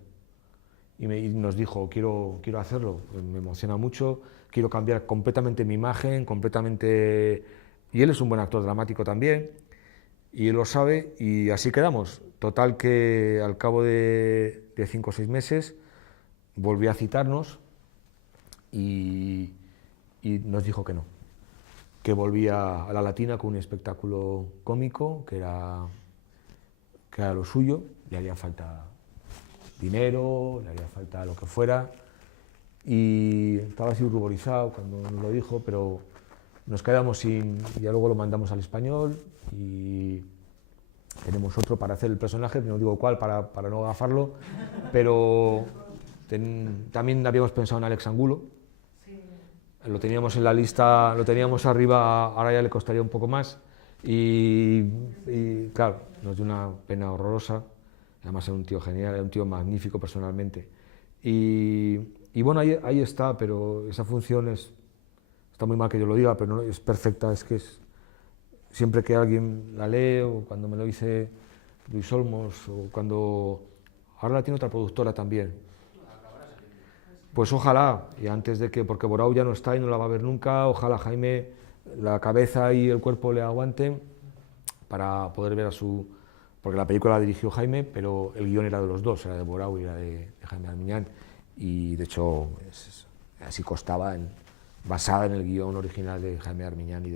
Y nos dijo, quiero hacerlo, me emociona mucho, quiero cambiar completamente mi imagen, completamente... Y él es un buen actor dramático también, y él lo sabe, y así quedamos. Total que al cabo de 5 o 6 meses volvió a citarnos y nos dijo que no, que volvía a la Latina con un espectáculo cómico, que era lo suyo, le haría falta dinero, le haría falta lo que fuera, y estaba así ruborizado cuando nos lo dijo, pero nos quedamos sin... Ya luego lo mandamos al Español y tenemos otro para hacer el personaje, no digo cuál para no agafarlo, pero también habíamos pensado en Alex Angulo. Lo teníamos en la lista, lo teníamos arriba, ahora ya le costaría un poco más, y claro, nos dio una pena horrorosa. Además era un tío genial, era un tío magnífico personalmente. Y bueno, ahí está, pero esa función está muy mal que yo lo diga, pero no, es perfecta, es que siempre que alguien la lee, o cuando me lo dice Luis Olmos, o cuando... Ahora la tiene otra productora también. Pues ojalá, y antes de que, porque Borau ya no está y no la va a ver nunca, ojalá Jaime, la cabeza y el cuerpo le aguanten para poder ver a su... Porque la película la dirigió Jaime, pero el guión era de los dos, era de Borau y era de Jaime Armiñán, y de hecho así costaba, basada en el guión original de Jaime Armiñán, y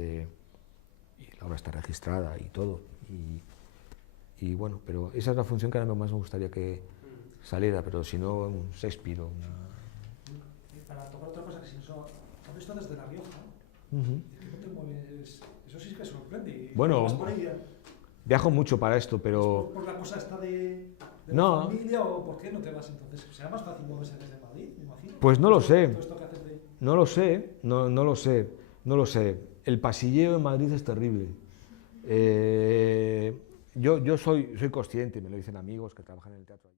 la obra está registrada y todo. Y bueno, pero esa es la función que ahora más me gustaría que saliera, pero si no, un Shakespeare o una... Para tocar otra cosa, que si no, todo esto desde La Rioja, ¿y cómo te mueves? Eso sí que sorprende. Bueno, ¿Vas por ahí? viajo mucho para esto, pero... ¿Es por la cosa esta de no, la familia, o por qué no te vas entonces? ¿Será más fácil moverse desde Madrid, me imagino? Pues no lo sé. Todo esto que haces de... No lo sé, no lo sé. El pasilleo en Madrid es terrible. Yo soy consciente, me lo dicen amigos que trabajan en el teatro.